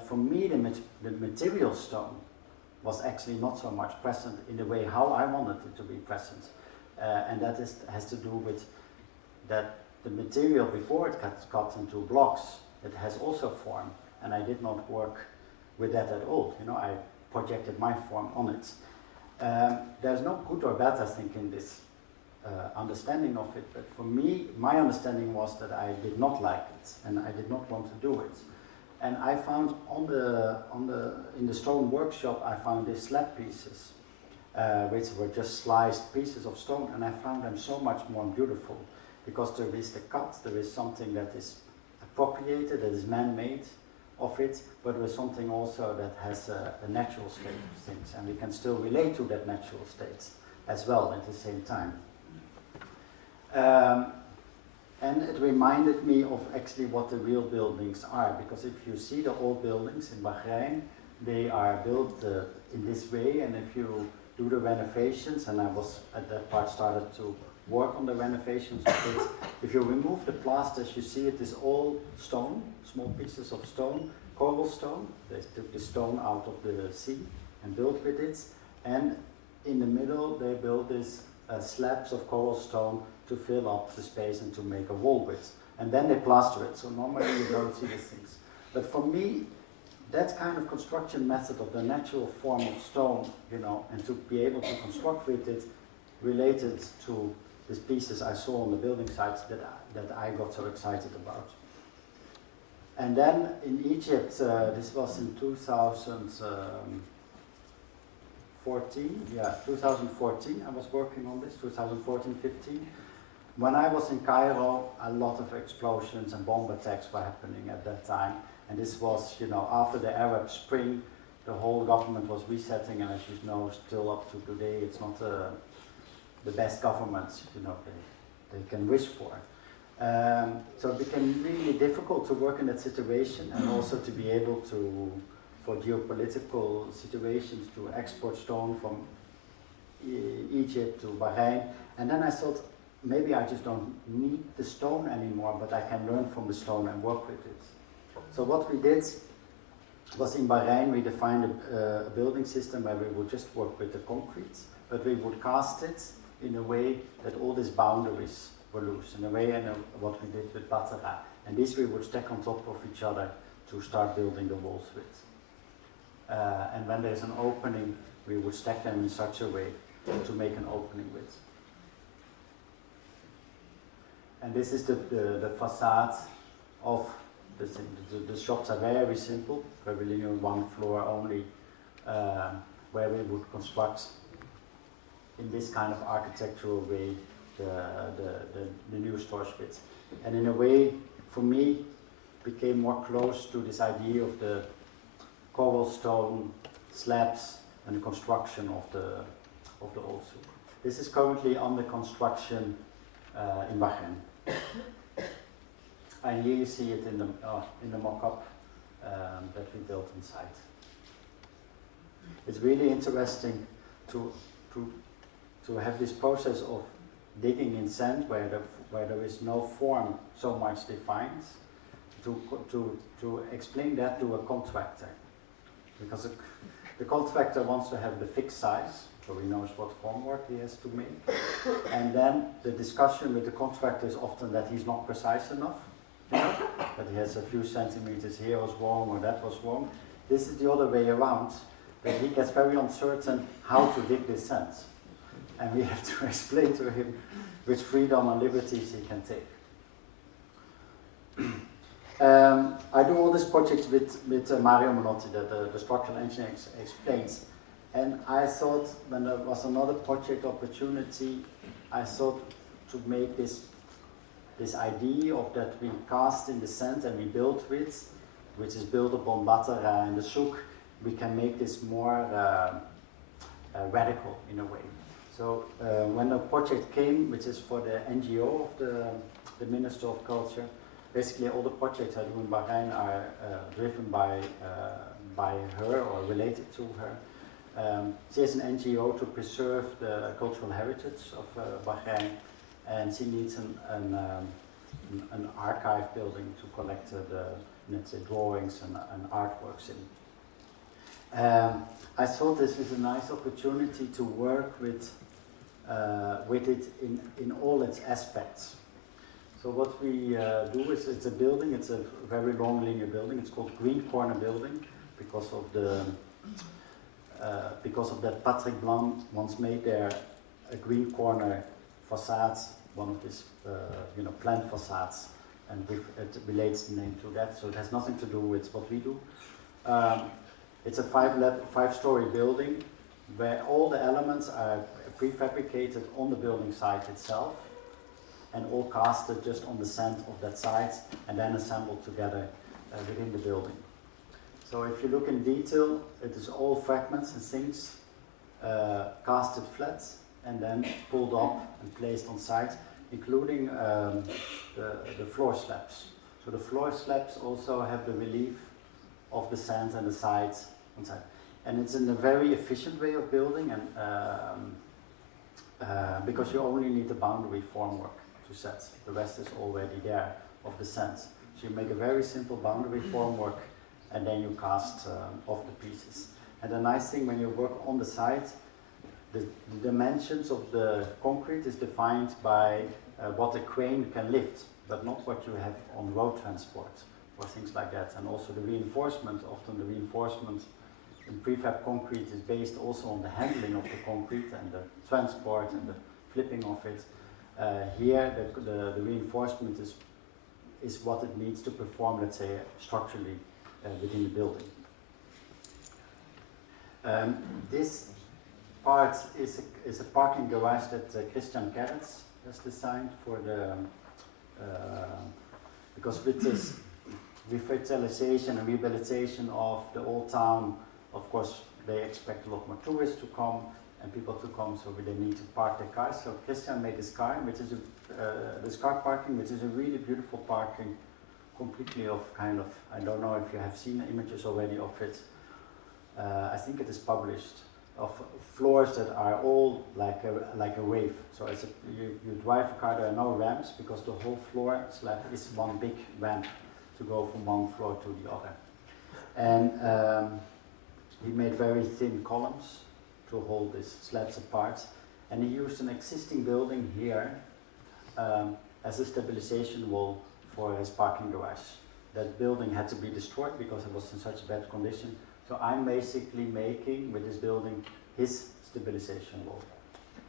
for me the material stone was actually not so much present in the way how I wanted it to be present, and that has to do with that the material before it gets cut into blocks, it has also form. And I did not work with that at all. You know, I projected my form on it. There's no good or bad, I think, in this understanding of it. But for me, my understanding was that I did not like it, and I did not want to do it. And I found in the stone workshop, I found these slab pieces, which were just sliced pieces of stone, and I found them so much more beautiful, because there is the cut, there is something that is appropriated, that is man-made of it, but there is something also that has a natural state of things, and we can still relate to that natural state as well at the same time. And it reminded me of actually what the real buildings are, because if you see the old buildings in Bahrain, they are built in this way, and if you do the renovations, and I was at that part started to work on the renovations of it, if you remove the plasters, you see it is all stone, small pieces of stone, coral stone. They took the stone out of the sea, and built with it. And in the middle, they built these slabs of coral stone to fill up the space and to make a wall with. And then they plaster it, so normally you don't see these things. But for me, that kind of construction method of the natural form of stone, you know, and to be able to construct with it, related to these pieces I saw on the building sites that I got so excited about. And then in Egypt, this was in 2014, I was working on this, 2014-15. When I was in Cairo, a lot of explosions and bomb attacks were happening at that time. And this was, you know, after the Arab Spring, the whole government was resetting, and as you know, still up to today, it's not the best government, you know, they can wish for. So it became really difficult to work in that situation, and also to be able to, for geopolitical situations, to export stone from Egypt to Bahrain. And then I thought, maybe I just don't need the stone anymore, but I can learn from the stone and work with it. So what we did was, in Bahrain, we defined a building system where we would just work with the concrete, but we would cast it in a way that all these boundaries were loose, in a way, and what we did with Batara. And this we would stack on top of each other to start building the walls with. And when there's an opening, we would stack them in such a way to make an opening with. And this is the facade of the shops. Are very simple, Pavilion, one floor only, where we would construct in this kind of architectural way the new storage pits. And in a way, for me, became more close to this idea of the coral stone slabs and the construction of the old souk. This is currently under construction in Bahrain. And here you see it in the mock-up that we built inside. It's really interesting to have this process of digging in sand where there is no form so much defined, to explain that to a contractor, because the contractor wants to have the fixed size, so he knows what formwork he has to make, and then the discussion with the contractor is often that he's not precise enough, you know, that he has a few centimeters here was wrong or that was wrong. This is the other way around, that he gets very uncertain how to dig this sand. And we have to explain to him which freedom and liberties he can take. I do all these projects with Mario Menotti, that the structural engineer explains. And I thought, when there was another project opportunity, I thought to make this idea of that we cast in the sand and we build with, which is built upon Batara and the souk, we can make this more radical in a way. So when the project came, which is for the NGO of the Minister of Culture, basically all the projects I do in Bahrain are driven by her or related to her. She has an NGO to preserve the cultural heritage of Bahrain, and she needs an archive building to collect the drawings and artworks in. I thought this is a nice opportunity to work with it in all its aspects. So what we do is, it's a building, it's a very long linear building, it's called Green Corner Building because of that Patrick Blanc once made there a green corner facade, one of these plant facades, and it relates the name to that, so it has nothing to do with what we do. It's a five-story building where all the elements are prefabricated on the building site itself and all casted just on the sand of that site and then assembled together within the building. So if you look in detail, it is all fragments and things casted flat and then pulled up and placed on site, including the floor slabs. So the floor slabs also have the relief of the sand and the sides on site. And it's in a very efficient way of building, and because you only need the boundary formwork to set. The rest is already there of the sand. So you make a very simple boundary formwork and then you cast off the pieces. And the nice thing when you work on the site, the dimensions of the concrete is defined by what a crane can lift, but not what you have on road transport or things like that. And also the reinforcement, often the reinforcement in prefab concrete is based also on the handling of the concrete and the transport and the flipping of it. Here the reinforcement is what it needs to perform, let's say, structurally within the building. This part is a parking garage that Christian Gerrits has designed for the because with this revitalization and rehabilitation of the old town, of course they expect a lot more tourists to come and people to come, so they need to park their cars. So Christian made this car, which is this car parking, which is a really beautiful parking, completely of kind of, I don't know if you have seen images already of it. I think it is published, of floors that are all like a wave. So as you drive a car, there are no ramps because the whole floor slab is one big ramp to go from one floor to the other. And he made very thin columns to hold these slabs apart. And he used an existing building here as a stabilization wall for his parking garage. That building had to be destroyed because it was in such bad condition. So I'm basically making, with this building, his stabilization wall.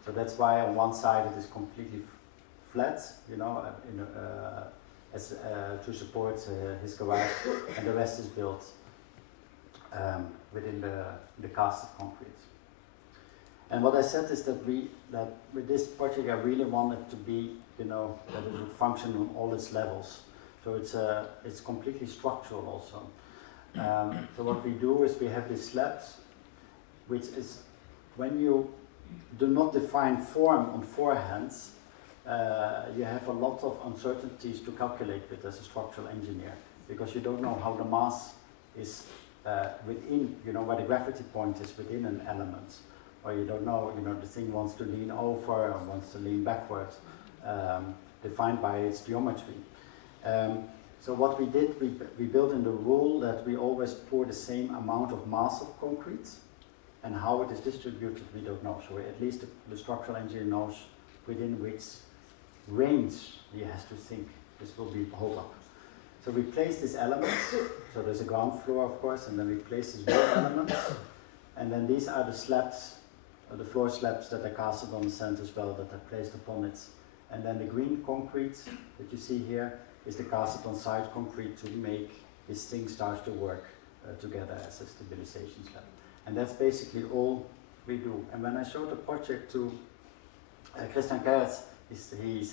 So that's why on one side it is completely flat, you know, to support his garage, and the rest is built within the casted concrete. And what I said is that with this project I really wanted to be, you know, that it would function on all its levels. So it's completely structural also. So what we do is we have these slabs, which is when you do not define form on forehand, you have a lot of uncertainties to calculate with as a structural engineer, because you don't know how the mass is within, you know, where the gravity point is within an element, or you don't know, you know, the thing wants to lean over or wants to lean backwards, defined by its geometry. So what we did, we built in the rule that we always pour the same amount of mass of concrete, and how it is distributed we don't know. So at least the structural engineer knows within which range he has to think this will be held up. So we place these elements, so there's a ground floor of course, and then we place these wall elements, and then these are the slabs, the floor slabs that are casted on the center as well, that are placed upon it. And then the green concrete that you see here is the casted on side concrete to make this thing start to work together as a stabilization slab. And that's basically all we do. And when I showed the project to Christian Gerrits, he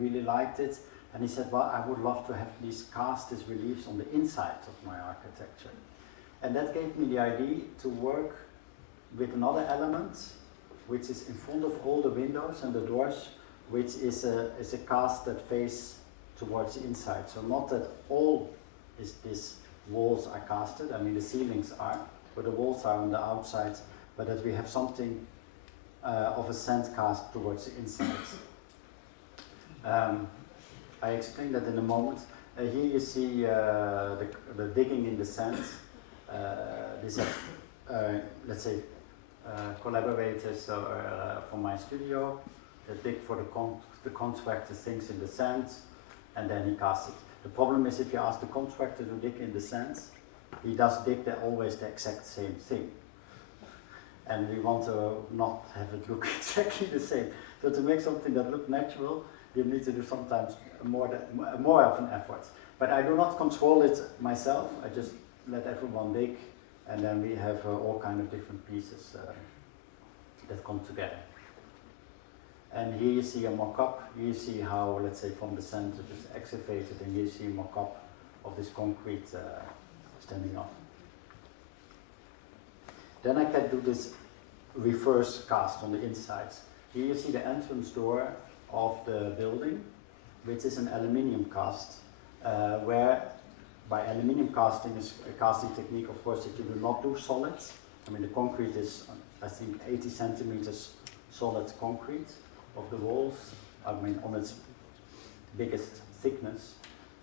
really liked it, and he said, well, I would love to have these reliefs on the inside of my architecture. And that gave me the idea to work with another element, which is in front of all the windows and the doors, which is a cast that face towards the inside. So not that all these walls are casted, I mean the ceilings are, but the walls are on the outside, but that we have something of a sand cast towards the inside. I explain that in a moment. Here you see the digging in the sand. These are, let's say, collaborators from my studio that dig for the contractor things in the sand, and then he casts it. The problem is if you ask the contractor to dig in the sand, he does dig always the exact same thing. And we want to not have it look exactly the same. So to make something that looks natural, you need to do sometimes more of an effort. But I do not control it myself. I just let everyone dig, and then we have all kind of different pieces that come together. And here you see a mock-up. Here you see how, let's say, from the center it is excavated, and here you see a mock-up of this concrete standing up. Then I can do this reverse cast on the inside. Here you see the entrance door of the building, which is an aluminium cast, where by aluminium casting is a casting technique, of course, that you do not do solids. I mean, the concrete is, I think, 80 centimeters solid concrete of the walls, I mean, on its biggest thickness.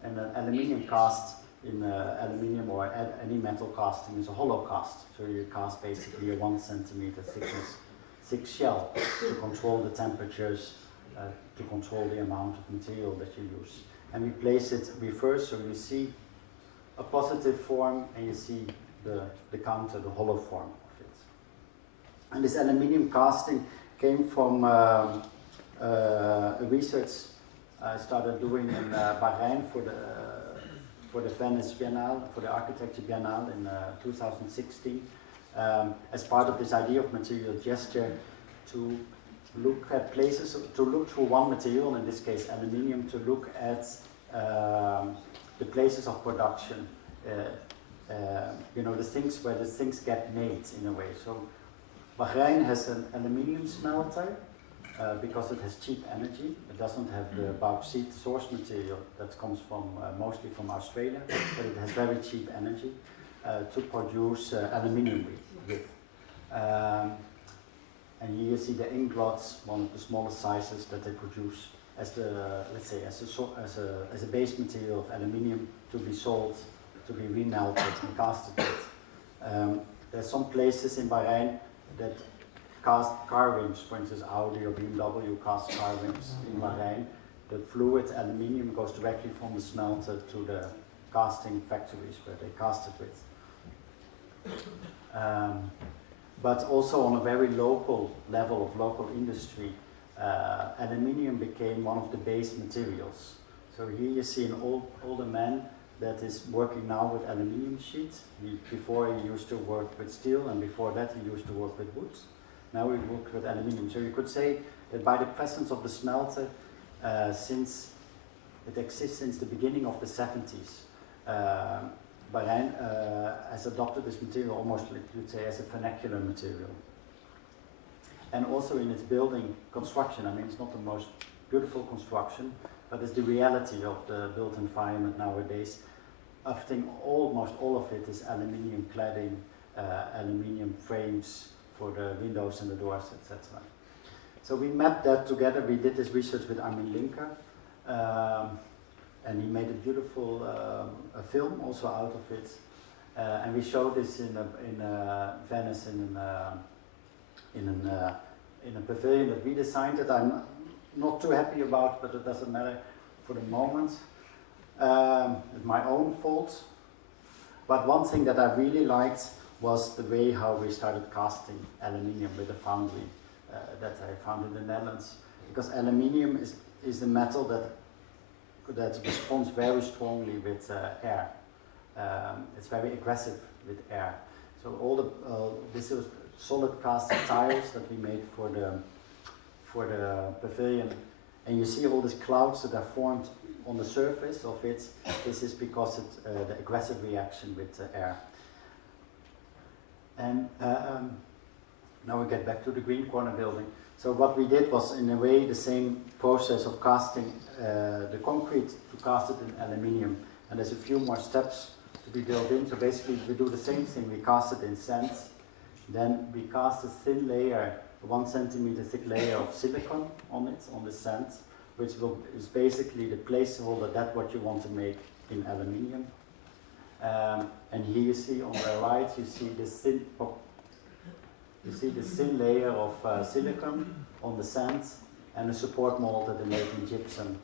And an aluminium cast in aluminium or any metal casting is a hollow cast. So you cast basically a 1 centimeter thickness, thick shell to control the temperatures, to control the amount of material that you use. And we place it reverse, so you see a positive form and you see the counter, the hollow form of it. And this aluminium casting came from a research I started doing in Bahrain for the Venice Biennale, for the Architecture Biennale in 2016, as part of this idea of material gesture, to look at places, to look through one material, in this case aluminium, to look at the places of production, you know, the things where the things get made in a way. So Bahrain has an aluminium smelter because it has cheap energy. It doesn't have the bauxite source material that comes from mostly from Australia, but it has very cheap energy to produce aluminium with. And here you see the ingots, one of the smallest sizes that they produce as the, let's say, as a base material of aluminium to be sold, to be remelted and casted with. There's some places in Bahrain that cast car rims, for instance Audi or BMW cast car rims in Bahrain. The fluid aluminium goes directly from the smelter to the casting factories where they cast it with. But also on a very local level of local industry, aluminium became one of the base materials. So here you see an older man that is working now with aluminium sheets. Before he used to work with steel, and before that he used to work with wood. Now he works with aluminium. So you could say that by the presence of the smelter, since it exists since the beginning of the 70s, Bahrain has adopted this material almost, like you'd say, as a vernacular material. And also in its building construction, I mean, it's not the most beautiful construction, but it's the reality of the built environment nowadays. Almost all of it is aluminium cladding, aluminium frames for the windows and the doors, etc. So we mapped that together. We did this research with Armin Linker, and he made a beautiful a film also out of it. And we showed this in Venice in a pavilion that we designed that I'm not too happy about, but it doesn't matter for the moment. It's my own fault. But one thing that I really liked was the way how we started casting aluminium with a foundry that I found in the Netherlands. Because aluminium is a metal that responds very strongly with air. It's very aggressive with air. So all the this was solid cast tiles that we made for the pavilion, and you see all these clouds that are formed on the surface of it. This is because the aggressive reaction with air. And now we get back to the Green Corner building. So what we did was in a way the same process of casting the concrete to cast it in aluminium, and there's a few more steps to be built in. So basically we do the same thing. We cast it in sand, then we cast a thin layer, a 1 centimeter thick layer of silicone on it, on the sand, which is basically the placeholder, that's what you want to make in aluminium. And here you see on the right, you see this thin layer of silicone on the sand, and a support mold that they made in gypsum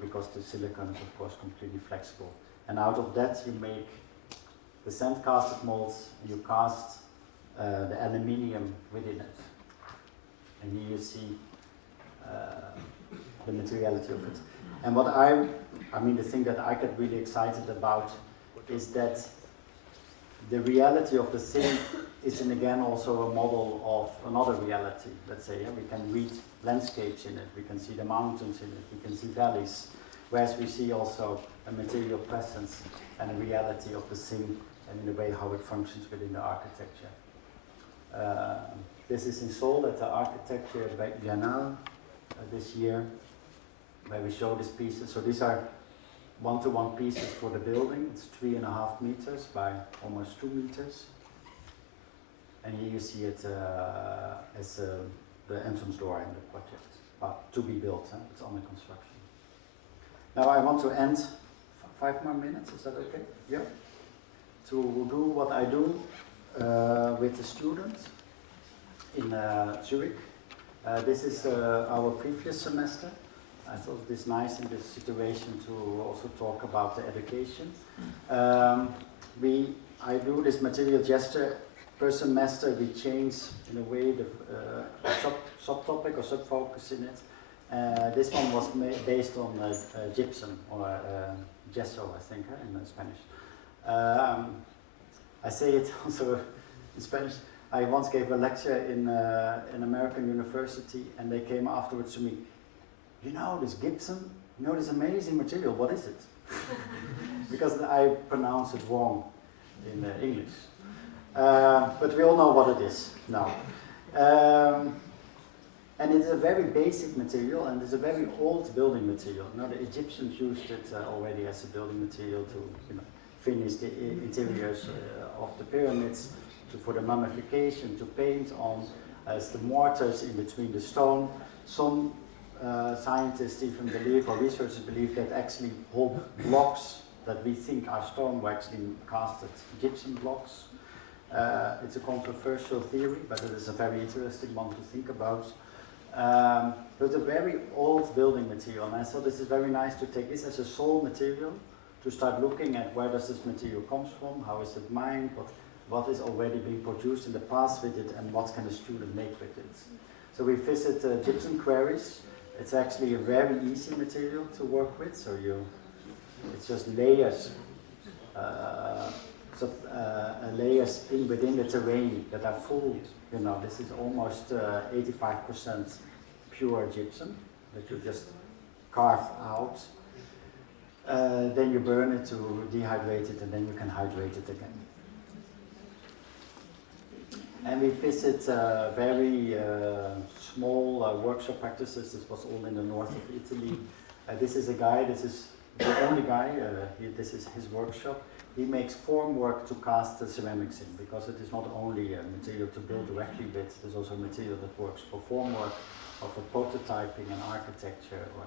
because the silicone is of course completely flexible. And out of that you make the sand casted molds, and you cast the aluminium within it. And here you see the materiality of it. And what I mean, the thing that I get really excited about is that the reality of the thing is again also a model of another reality. Let's say, we can read landscapes in it, we can see the mountains in it, we can see valleys, whereas we see also a material presence and a reality of the thing and in the way how it functions within the architecture. This is in Seoul at the Architecture Biennale this year, where we show these pieces. So these are one-to-one pieces for the building. It's 3.5 meters by almost 2 meters. And here you see it as the entrance door in the project, but to be built. It's under construction. Now I want to end 5 more minutes, is that okay? Yeah. To do what I do with the students in Zurich. This is our previous semester. I thought it is nice in this situation to also talk about the education. I do this material gesture per semester. We change in a way the subtopic or subfocus in it. This one was based on gypsum or gesso, I think, in Spanish. I say it also in Spanish. I once gave a lecture in an American university, and they came afterwards to me. You know this gypsum? You know this amazing material? What is it? Because I pronounce it wrong in English. But we all know what it is now. And it's a very basic material, and it's a very old building material. Now the Egyptians used it already as a building material to finish the interiors of the pyramids, for the mummification, to paint on as the mortars in between the stone. Some scientists even believe, or researchers believe, that actually whole blocks that we think are stone were actually casted gypsum blocks. It's a controversial theory, but it is a very interesting one to think about. But a very old building material, and I thought this is very nice to take this as a sole material, to start looking at where does this material comes from, how is it mined, what is already being produced in the past with it, and what can a student make with it. So we visit gypsum quarries. It's actually a very easy material to work with, so it's just layers, layers within the terrain that are full. You know, this is almost 85% pure gypsum that you just carve out. Then you burn it to dehydrate it, and then you can hydrate it again. And we visit very small workshop practices. This was all in the north of Italy. This is a guy, this is the only guy, this is his workshop. He makes formwork to cast the ceramics in, because it is not only a material to build directly with, there's also material that works for formwork or for prototyping and architecture or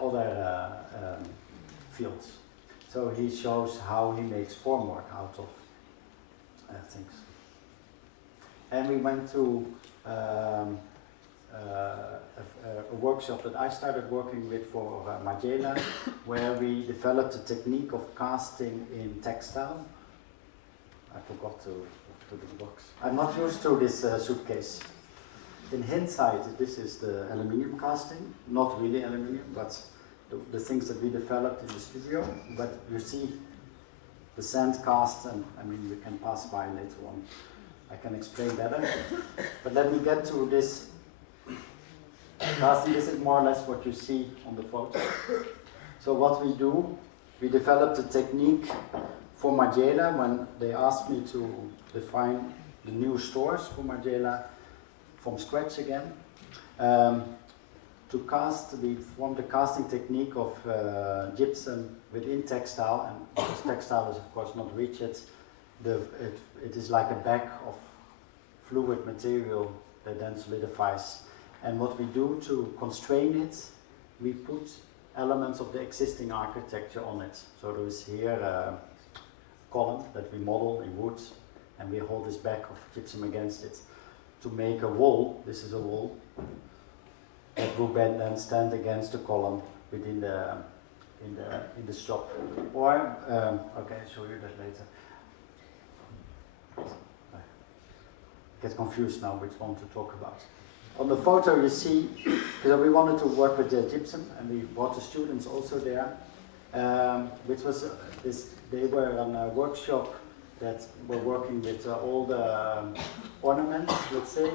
other fields. So he shows how he makes formwork out of things. And we went to a workshop that I started working with for Margiela, where we developed a technique of casting in textile. I forgot to do the box. I'm not used to this suitcase. In hindsight, this is the aluminium casting, not really aluminium, but the things that we developed in the studio. But you see the sand cast, and I mean, we can pass by later on. I can explain better. But let me get to this casting. This is more or less what you see on the photo. So what we do, we developed a technique for Margiela when they asked me to define the new stores for Margiela from scratch again. To cast, we formed a casting technique of gypsum within textile, and because textile is of course not rigid, it is like a bag of fluid material that then solidifies. And what we do to constrain it, we put elements of the existing architecture on it. So there is here a column that we model in wood, and we hold this bag of gypsum against it to make a wall. This is a wall that will then stand against the column within the shop. Or okay, I'll show you that later. I get confused now which one to talk about. On the photo you see, because we wanted to work with the gypsum, and we brought the students also there, which was they were on a workshop that were working with all the ornaments, let's say,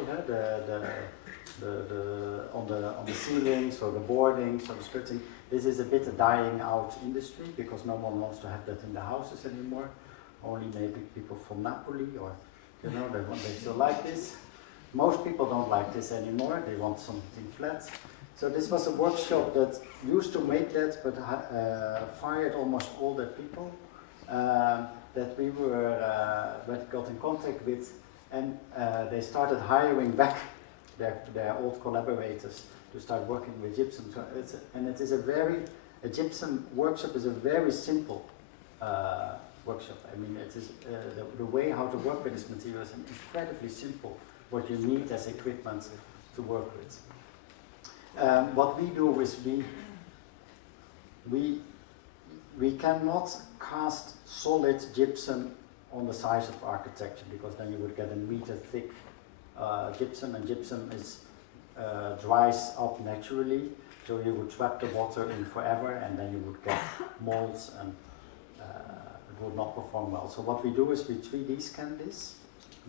on the ceilings or the boardings or the skirting. This is a bit a dying out industry because no one wants to have that in the houses anymore. Only maybe people from Napoli, or they still like this. Most people don't like this anymore. They want something flat. So this was a workshop that used to make that, but fired almost all the people that we got in contact with, and they started hiring back their old collaborators to start working with gypsum. So it is a very A gypsum workshop is a very simple workshop. I mean, it is the way how to work with this material is incredibly simple. What you need as equipment to work with. What we do is we cannot cast solid gypsum on the size of architecture, because then you would get a meter thick gypsum, and gypsum is dries up naturally, so you would trap the water in forever, and then you would get molds, and it would not perform well. So what we do is we 3D scan this,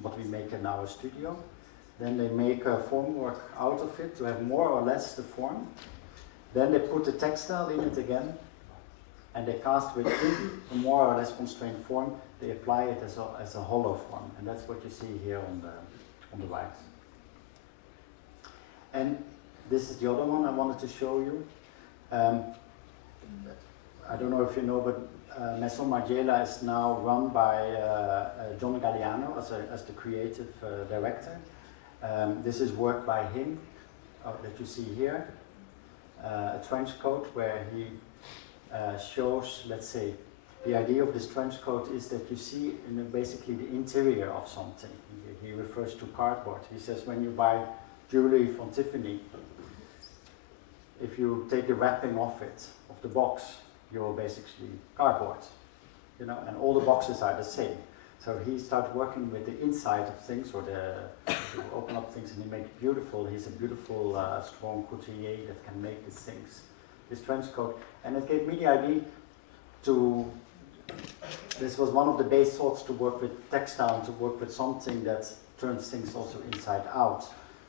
what we make in our studio. Then they make a formwork out of it to have more or less the form. Then they put the textile in it again, and they cast within a more or less constrained form. They apply it as a hollow form, and that's what you see here on the right. And this is the other one I wanted to show you. I don't know if you know, but Maison Margiela is now run by John Galliano as the creative director. This is work by him that you see here. A trench coat where he shows, let's say, the idea of this trench coat is that you see basically the interior of something. He refers to cardboard. He says when you buy jewelry from Tiffany, if you take the wrapping off it, of the box, you're basically cardboard, you know, and all the boxes are the same. So he started working with the inside of things, or to open up things, and he makes beautiful. He's a beautiful, strong couturier that can make these things, this trench coat. And it gave me the idea to. This was one of the base thoughts, to work with textile, to work with something that turns things also inside out.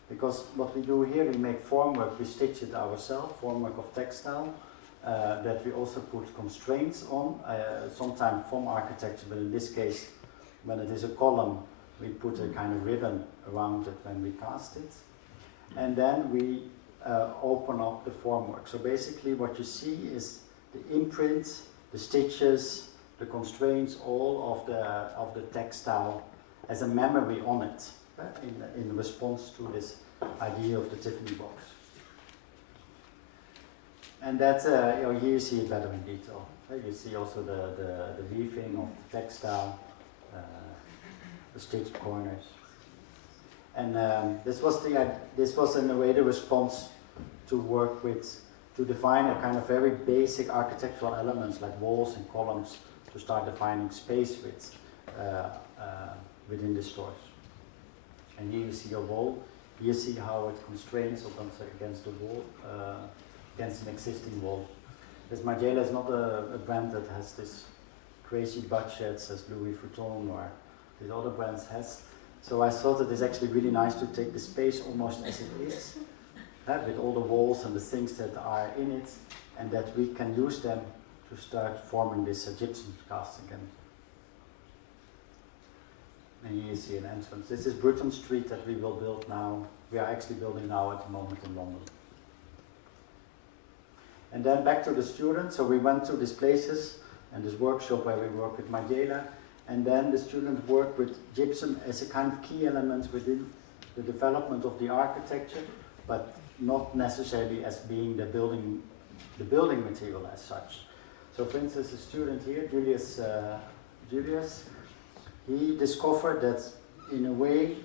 Because what we do here, we make formwork, we stitch it ourselves, formwork of textile, that we also put constraints on, sometimes from architecture, but in this case, when it is a column, we put a kind of ribbon around it when we cast it. And then we open up the formwork. So basically what you see is the imprint, the stitches, the constraints, all of the textile as a memory on it, in response to this idea of the Tiffany box. And that, here you see it better in detail. You see also the weaving of the textile, the stitched corners. And this was in a way the response to work with, to define a kind of very basic architectural elements like walls and columns, to start defining space with within the stores. And here you see a wall. You see how it constrains against the wall, against an existing wall. This Margiela is not a brand that has this crazy budgets as Louis Vuitton or these other brands has. So I thought it is actually really nice to take the space almost as it is, with all the walls and the things that are in it, and that we can use them to start forming this gypsum cast again. And here you see an entrance. This is Bruton Street that we will build now. We are actually building now at the moment in London. And then back to the students. So we went to these places and this workshop where we work with Margiela. And then the students work with gypsum as a kind of key element within the development of the architecture, but not necessarily as being the building material as such. So for instance, a student here, Julius, he discovered that in a way,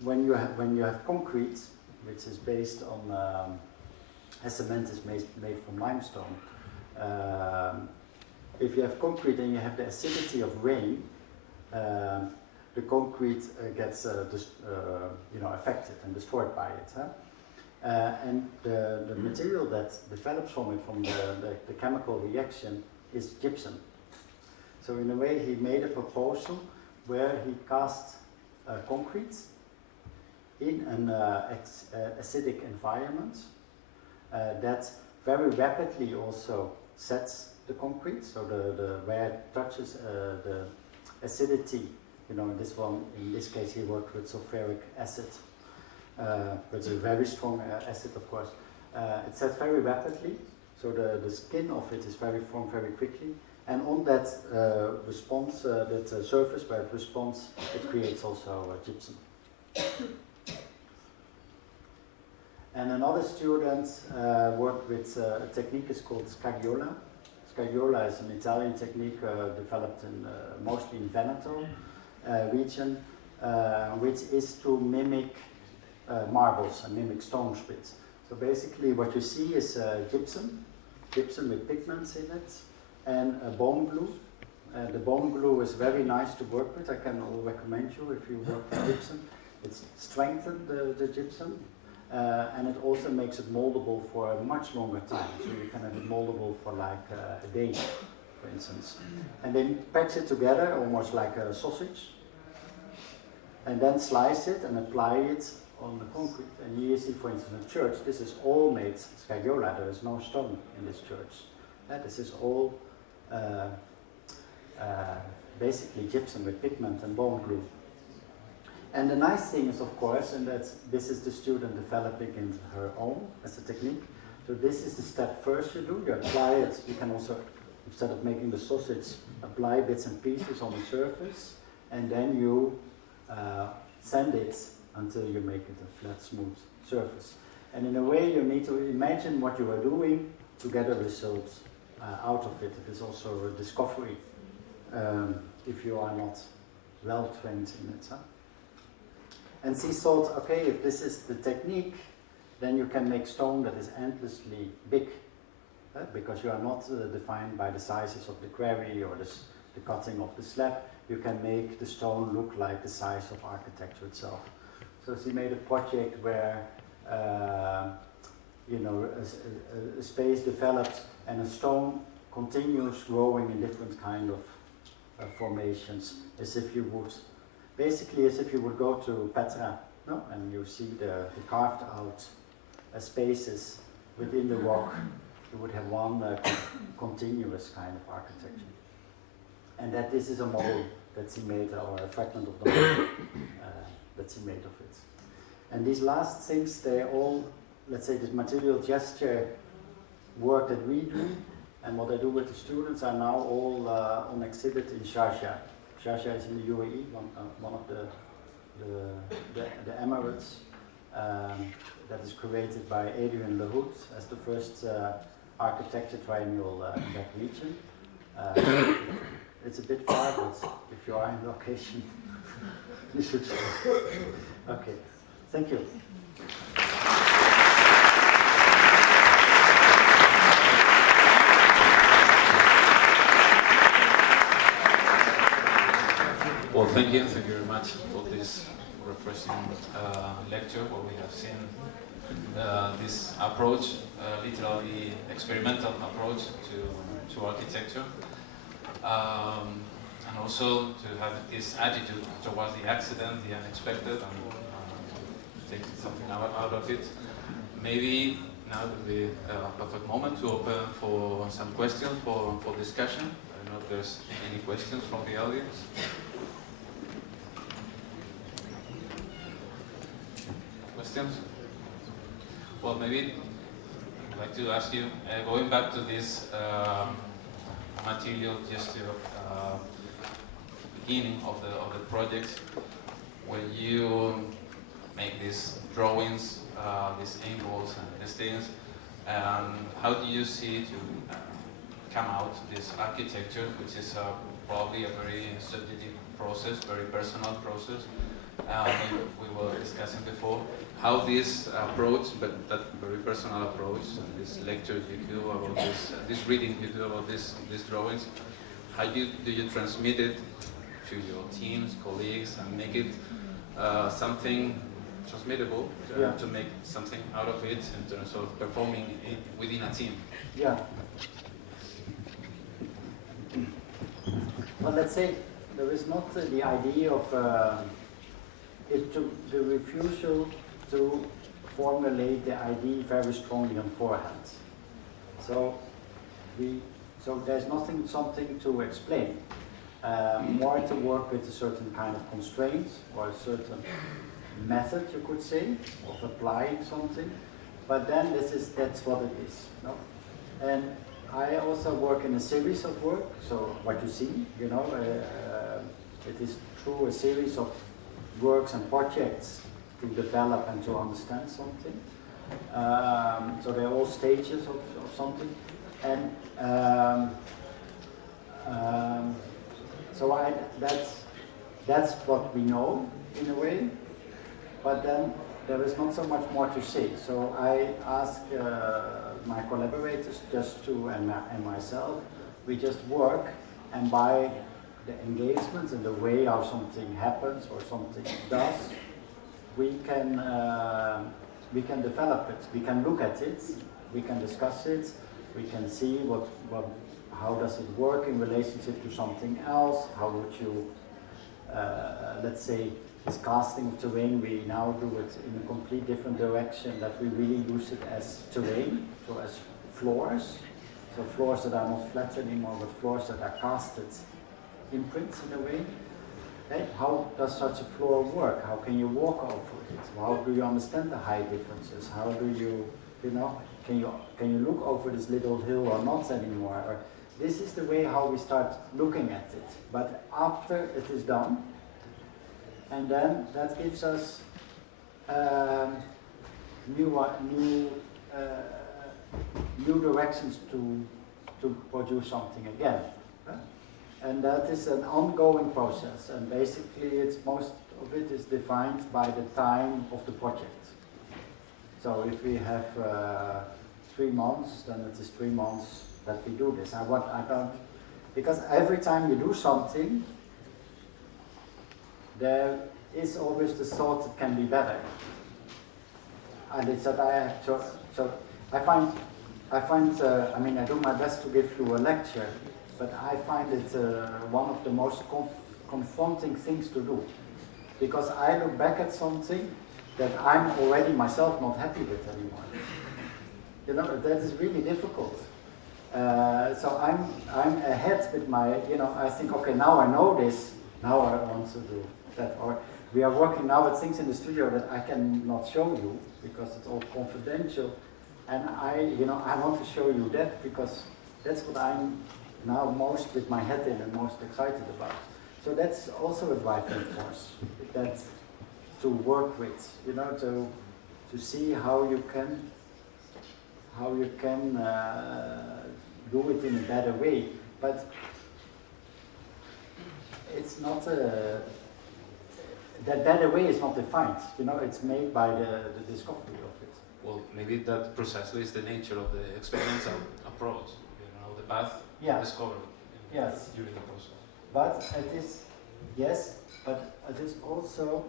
when you have concrete, which is based on, as cement is made from limestone, if you have concrete and you have the acidity of rain, the concrete gets affected and destroyed by it. And the material that develops from it, from the chemical reaction, is gypsum. So in a way, he made a proposal where he cast concrete in an acidic environment that very rapidly also sets the concrete. So where it touches the acidity, in this case he worked with sulfuric acid, but it's a very strong acid, of course. It sets very rapidly, so the skin of it is very formed very quickly. And on that response, surface where it responds, it creates also gypsum. And another student worked with a technique is called Scapula. Scapula is an Italian technique developed in mostly in Veneto region, which is to mimic marbles and mimic stone splits. So basically what you see is gypsum with pigments in it, and bone glue. The bone glue is very nice to work with. I can recommend you if you work with gypsum. It's strengthened the gypsum, and it also makes it moldable for a much longer time. So you can have it moldable for like a day, for instance. And then patch it together almost like a sausage, and then slice it and apply it on the concrete. And here you see, for instance, a church. This is all made Scapula. There is no stone in this church. This is all basically gypsum with pigment and bone glue. And the nice thing is, of course, and that this is the student developing in her own as a technique. So this is the step first you do. You apply it. You can also, instead of making the sausage, apply bits and pieces on the surface, and then you sand it until you make it a flat, smooth surface. And in a way, you need to imagine what you are doing to get a result out of it. It is also a discovery if you are not well trained in it. Huh? And she thought, okay, if this is the technique, then you can make stone that is endlessly big, because you are not defined by the sizes of the quarry or the cutting of the slab. You can make the stone look like the size of architecture itself. So she made a project where a space develops and a stone continues growing in different kind of formations, as if you would, basically as if you would go to Petra, no? And you see the carved out spaces within the rock. You would have one continuous kind of architecture. And that this is a model that she made, or a fragment of the model that she made of it. And these last things, they all, let's say, this material gesture work that we do, and what I do with the students are now all on exhibit in Sharjah. Sharjah is in the UAE, one of the Emirates, that is created by Adrian Lahoud as the first architecture triennial in that region. It's a bit far, but if you are in location, you should. Okay, thank you. Well, thank you very much for this refreshing lecture where we have seen this approach, literally experimental approach to architecture, and also to have this attitude towards the accident, the unexpected, and take something out of it. Maybe now would be a perfect moment to open for some questions for discussion. I don't know if there's any questions from the audience. Questions? Well, maybe I'd like to ask you, going back to this material gesture beginning of the project, when you make these drawings, these angles and these things, how do you see to come out this architecture, which is probably a very subjective process, very personal process? We were discussing before how this approach, but that very personal approach, and this lecture you do about this reading you do about these drawings, how do you transmit it to your teams, colleagues, and make it something transmittable, to make something out of it in terms of performing it within a team? Yeah. Well, let's say there is not the idea of the refusal to formulate the idea very strongly on forehand. So there's something to explain. More to work with a certain kind of constraints or a certain method, you could say, of applying something. But then that's what it is. No? And I also work in a series of work. So what you see, it is through a series of works and projects to develop and to understand something. So they're all stages of something. And so that's what we know in a way, but then there is not so much more to say. So I ask my collaborators and myself, we just work, and by the engagement and the way how something happens or something does, we can develop it. We can look at it, we can discuss it, we can see how does it work in relationship to something else. How would you, let's say, this casting of terrain, we now do it in a complete different direction, that we really use it as terrain, so as floors. So floors that are not flat anymore, but floors that are casted imprints in a way. Okay? How does such a floor work? How can you walk over it? How do you understand the height differences? How do you, can you look over this little hill or not anymore? Or, this is the way how we start looking at it. But after it is done, and then that gives us new directions to produce something again. And that is an ongoing process, and basically most of it is defined by the time of the project. So if we have 3 months, then it is 3 months that we do this. Because every time you do something, there is always the thought it can be better. And it's that I mean, I do my best to give you a lecture, but I find it one of the most confronting things to do. Because I look back at something that I'm already myself not happy with anymore. That is really difficult. So I'm ahead with my, I think, okay, now I know this, now I want to do that. Or we are working now with things in the studio that I cannot show you because it's all confidential. And I want to show you that because that's what I'm now most with my head in and most excited about. So that's also a driving force, that to work with, to see how you can do it in a better way. But it's not that better way is not defined. It's made by the discovery of it. Well, maybe that precisely is the nature of the experimental approach. The path discovered during the process. But it is, yes, but it is also,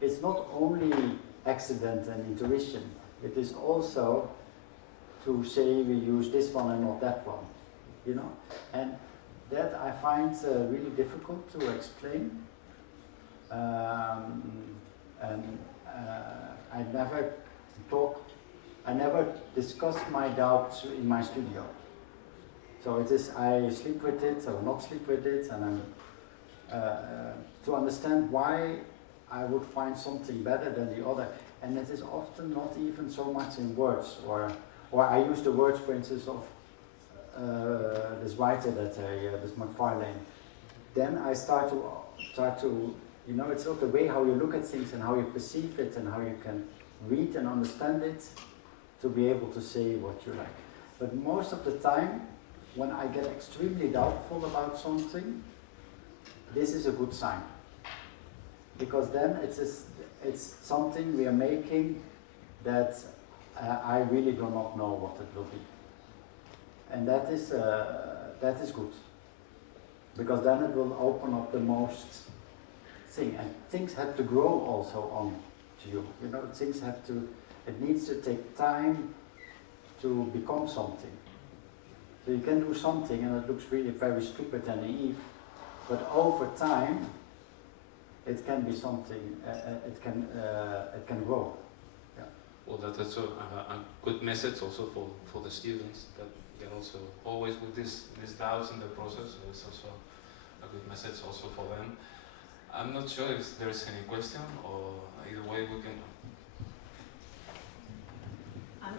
it's not only accident and intuition, it is also to say we use this one and not that one, and that I find really difficult to explain, and I never discuss my doubts in my studio. So it is, I sleep with it or not sleep with it, and to understand why I would find something better than the other. And it is often not even so much in words, or I use the words, for instance, of this writer this McFarlane. Then I start to, it's not the way how you look at things and how you perceive it and how you can read and understand it to be able to say what you like. But most of the time, when I get extremely doubtful about something, this is a good sign. Because then it's something we are making that I really do not know what it will be. And that is good. Because then it will open up the most thing. And things have to grow also on to you. Things have to, it needs to take time to become something. So you can do something and it looks really very stupid and naive, but over time it can be something, it can grow. Yeah. Well, that's a good message also for the students, that they're also always with these doubts in the process. So it's also a good message also for them. I'm not sure if there's any question, or either way we can.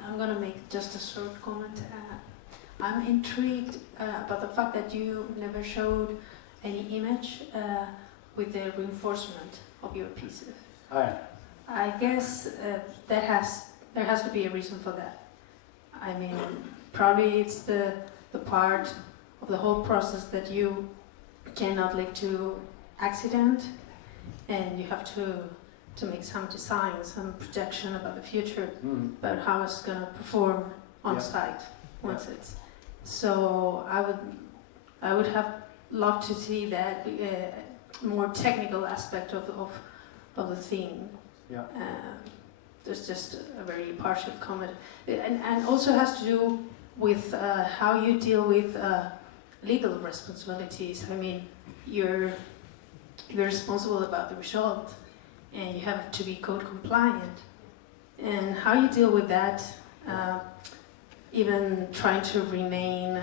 I'm going to make just a short comment. I'm intrigued about the fact that you never showed any image with the reinforcement of your pieces. Oh, yeah. I guess there has to be a reason for that. I mean, probably it's the part of the whole process that you cannot lead to accident, and you have to make some design, some projection about the future, about how it's going to perform on site once it's. So I would have loved to see that more technical aspect of the theme. Yeah. There's just a very partial comment, and also has to do with how you deal with legal responsibilities. I mean, you're responsible about the result, and you have to be code compliant. And how you deal with that, even trying to remain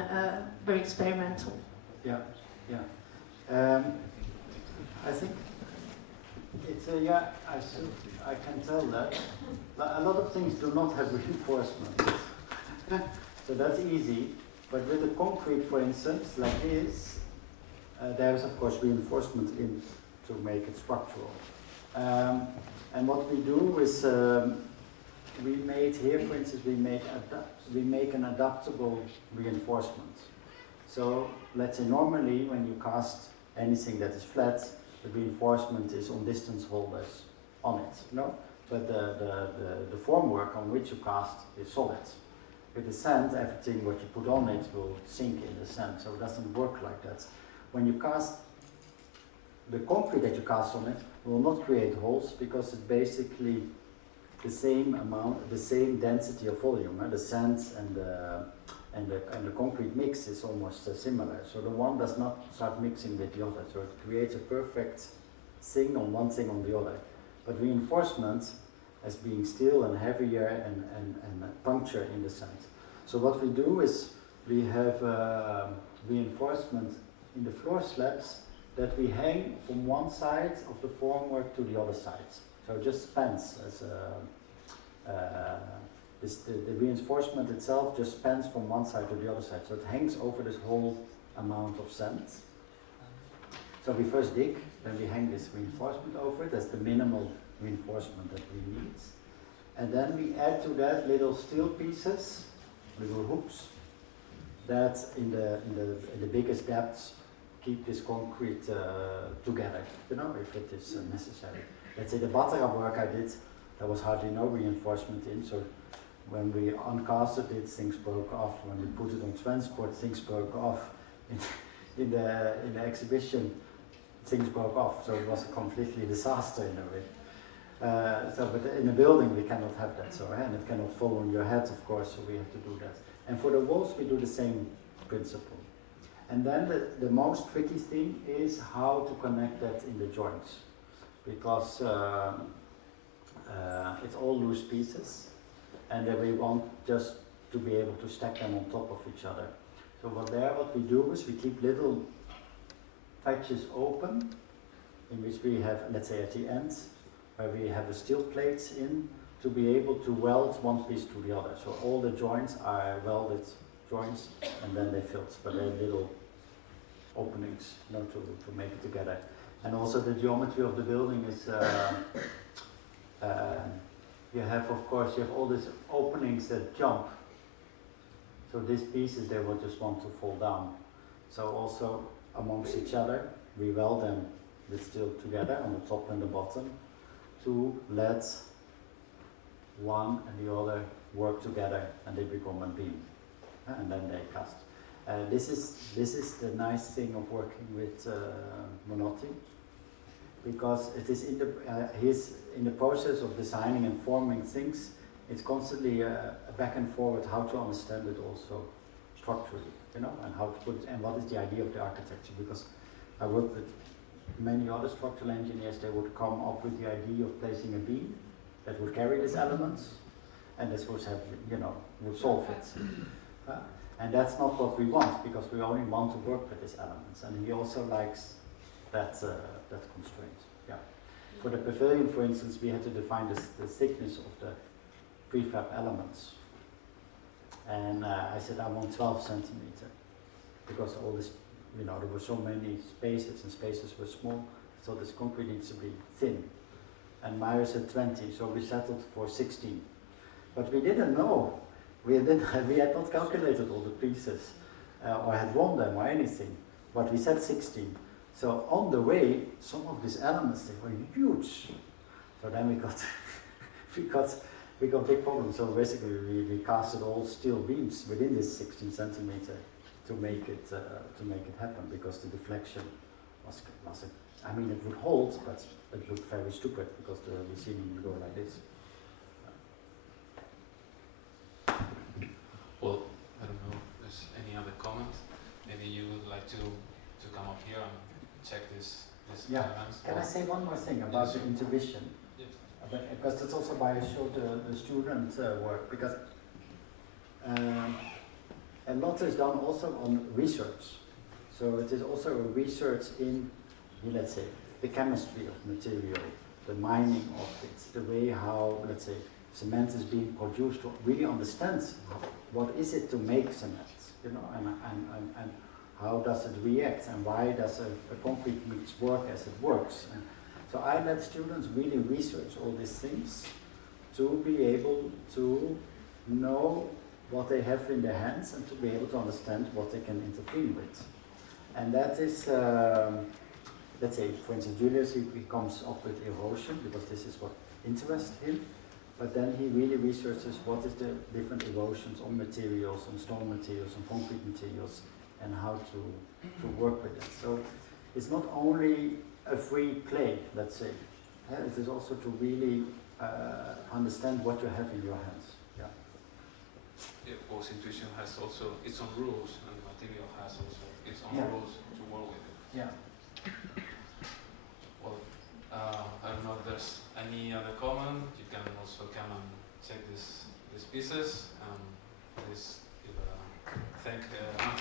very experimental. Yeah, yeah. I think it's I can tell that. A lot of things do not have reinforcement. So that's easy. But with the concrete, for instance, like this, there is of course reinforcement in to make it structural. And what we do is we made here, for instance, we make an adaptable reinforcement. So let's say normally when you cast anything that is flat, the reinforcement is on distance holders on it, no? But the formwork on which you cast is solid. With the sand, everything what you put on it will sink in the sand, so it doesn't work like that. When you cast, the concrete that you cast on it will not create holes because it's basically the same amount, the same density of volume. The sand and the concrete mix is almost similar. So the one does not start mixing with the other. So it creates a perfect thing on one thing on the other. But reinforcement as being steel and heavier and puncture in the sand. So what we do is we have reinforcement in the floor slabs that we hang from one side of the formwork to the other side. So it just spans as the reinforcement itself just spans from one side to the other side. So it hangs over this whole amount of sand. So we first dig, then we hang this reinforcement over it. That's the minimal reinforcement that we need. And then we add to that little steel pieces, little hooks, that in the biggest depths keep this concrete together, you know, if it is necessary. Let's say the Batara work I did, there was hardly no reinforcement in, so when we uncasted it, things broke off. When we put it on transport, things broke off. In the exhibition, things broke off, so it was a completely disaster in a way. But in a building we cannot have that, so and it cannot fall on your head, of course, so we have to do that. And for the walls we do the same principle. And then the most tricky thing is how to connect that in the joints, because it's all loose pieces, and then we want just to be able to stack them on top of each other. So what we do is we keep little patches open, in which we have, let's say at the end, where we have the steel plates in to be able to weld one piece to the other. So all the joints are welded joints, and then they filled, but they're little openings, you know, to make it together. And also the geometry of the building is, you have all these openings that jump. So these pieces, they will just want to fall down. So also amongst each other, we weld them with steel together on the top and the bottom to let one and the other work together, and they become a beam, and then they cast. This is the nice thing of working with Monotti, because it is he's in the process of designing and forming things. It's constantly a back and forward how to understand it also structurally, you know, and how to put it, and what is the idea of the architecture. Because I work with many other structural engineers, they would come up with the idea of placing a beam that would carry these elements, and this would have, you know, would solve it. And that's not what we want, because we only want to work with these elements. And he also likes that constraint. Yeah. For the pavilion, for instance, we had to define the thickness of the prefab elements. And I said I want 12 centimeter, because all this, you know, there were so many spaces and spaces were small, so this concrete needs to be thin. and Meyer said 20, so we settled for 16. But we didn't know. We had not calculated all the pieces, or had won them or anything. But we said 16. So on the way, some of these elements, they were huge. So then we got we got big problems. So basically, we casted all steel beams within this 16 centimeter to make it happen, because the deflection was I mean, it would hold, but it looked very stupid because the receiving would go like this. Well, I don't know if there's any other comment. Maybe you would like to come up here and check this elements. Can I say one more thing about the intuition? Yes. Because that's also why I showed the student work, because a lot is done also on research. So it is also a research in, let's say, the chemistry of material, the mining of it, the way how, let's say, cement is being produced, to really understand what is it to make cement, you know, and how does it react, and why does a concrete mix work as it works. And so I let students really research all these things to be able to know what they have in their hands and to be able to understand what they can intervene with. And that is, let's say, for instance, Julius, he comes up with erosion, because this is what interests him. But then he really researches what is the different erosions on materials, on stone materials, on concrete materials, and how to work with it. So it's not only a free play, let's say. It is also to really understand what you have in your hands. Yeah. Yeah, of course, intuition has also its own rules, and the material has also its own rules to work with it. Yeah. Well, I don't know if there's any other comment. You can also come and check these pieces. Please thank Anne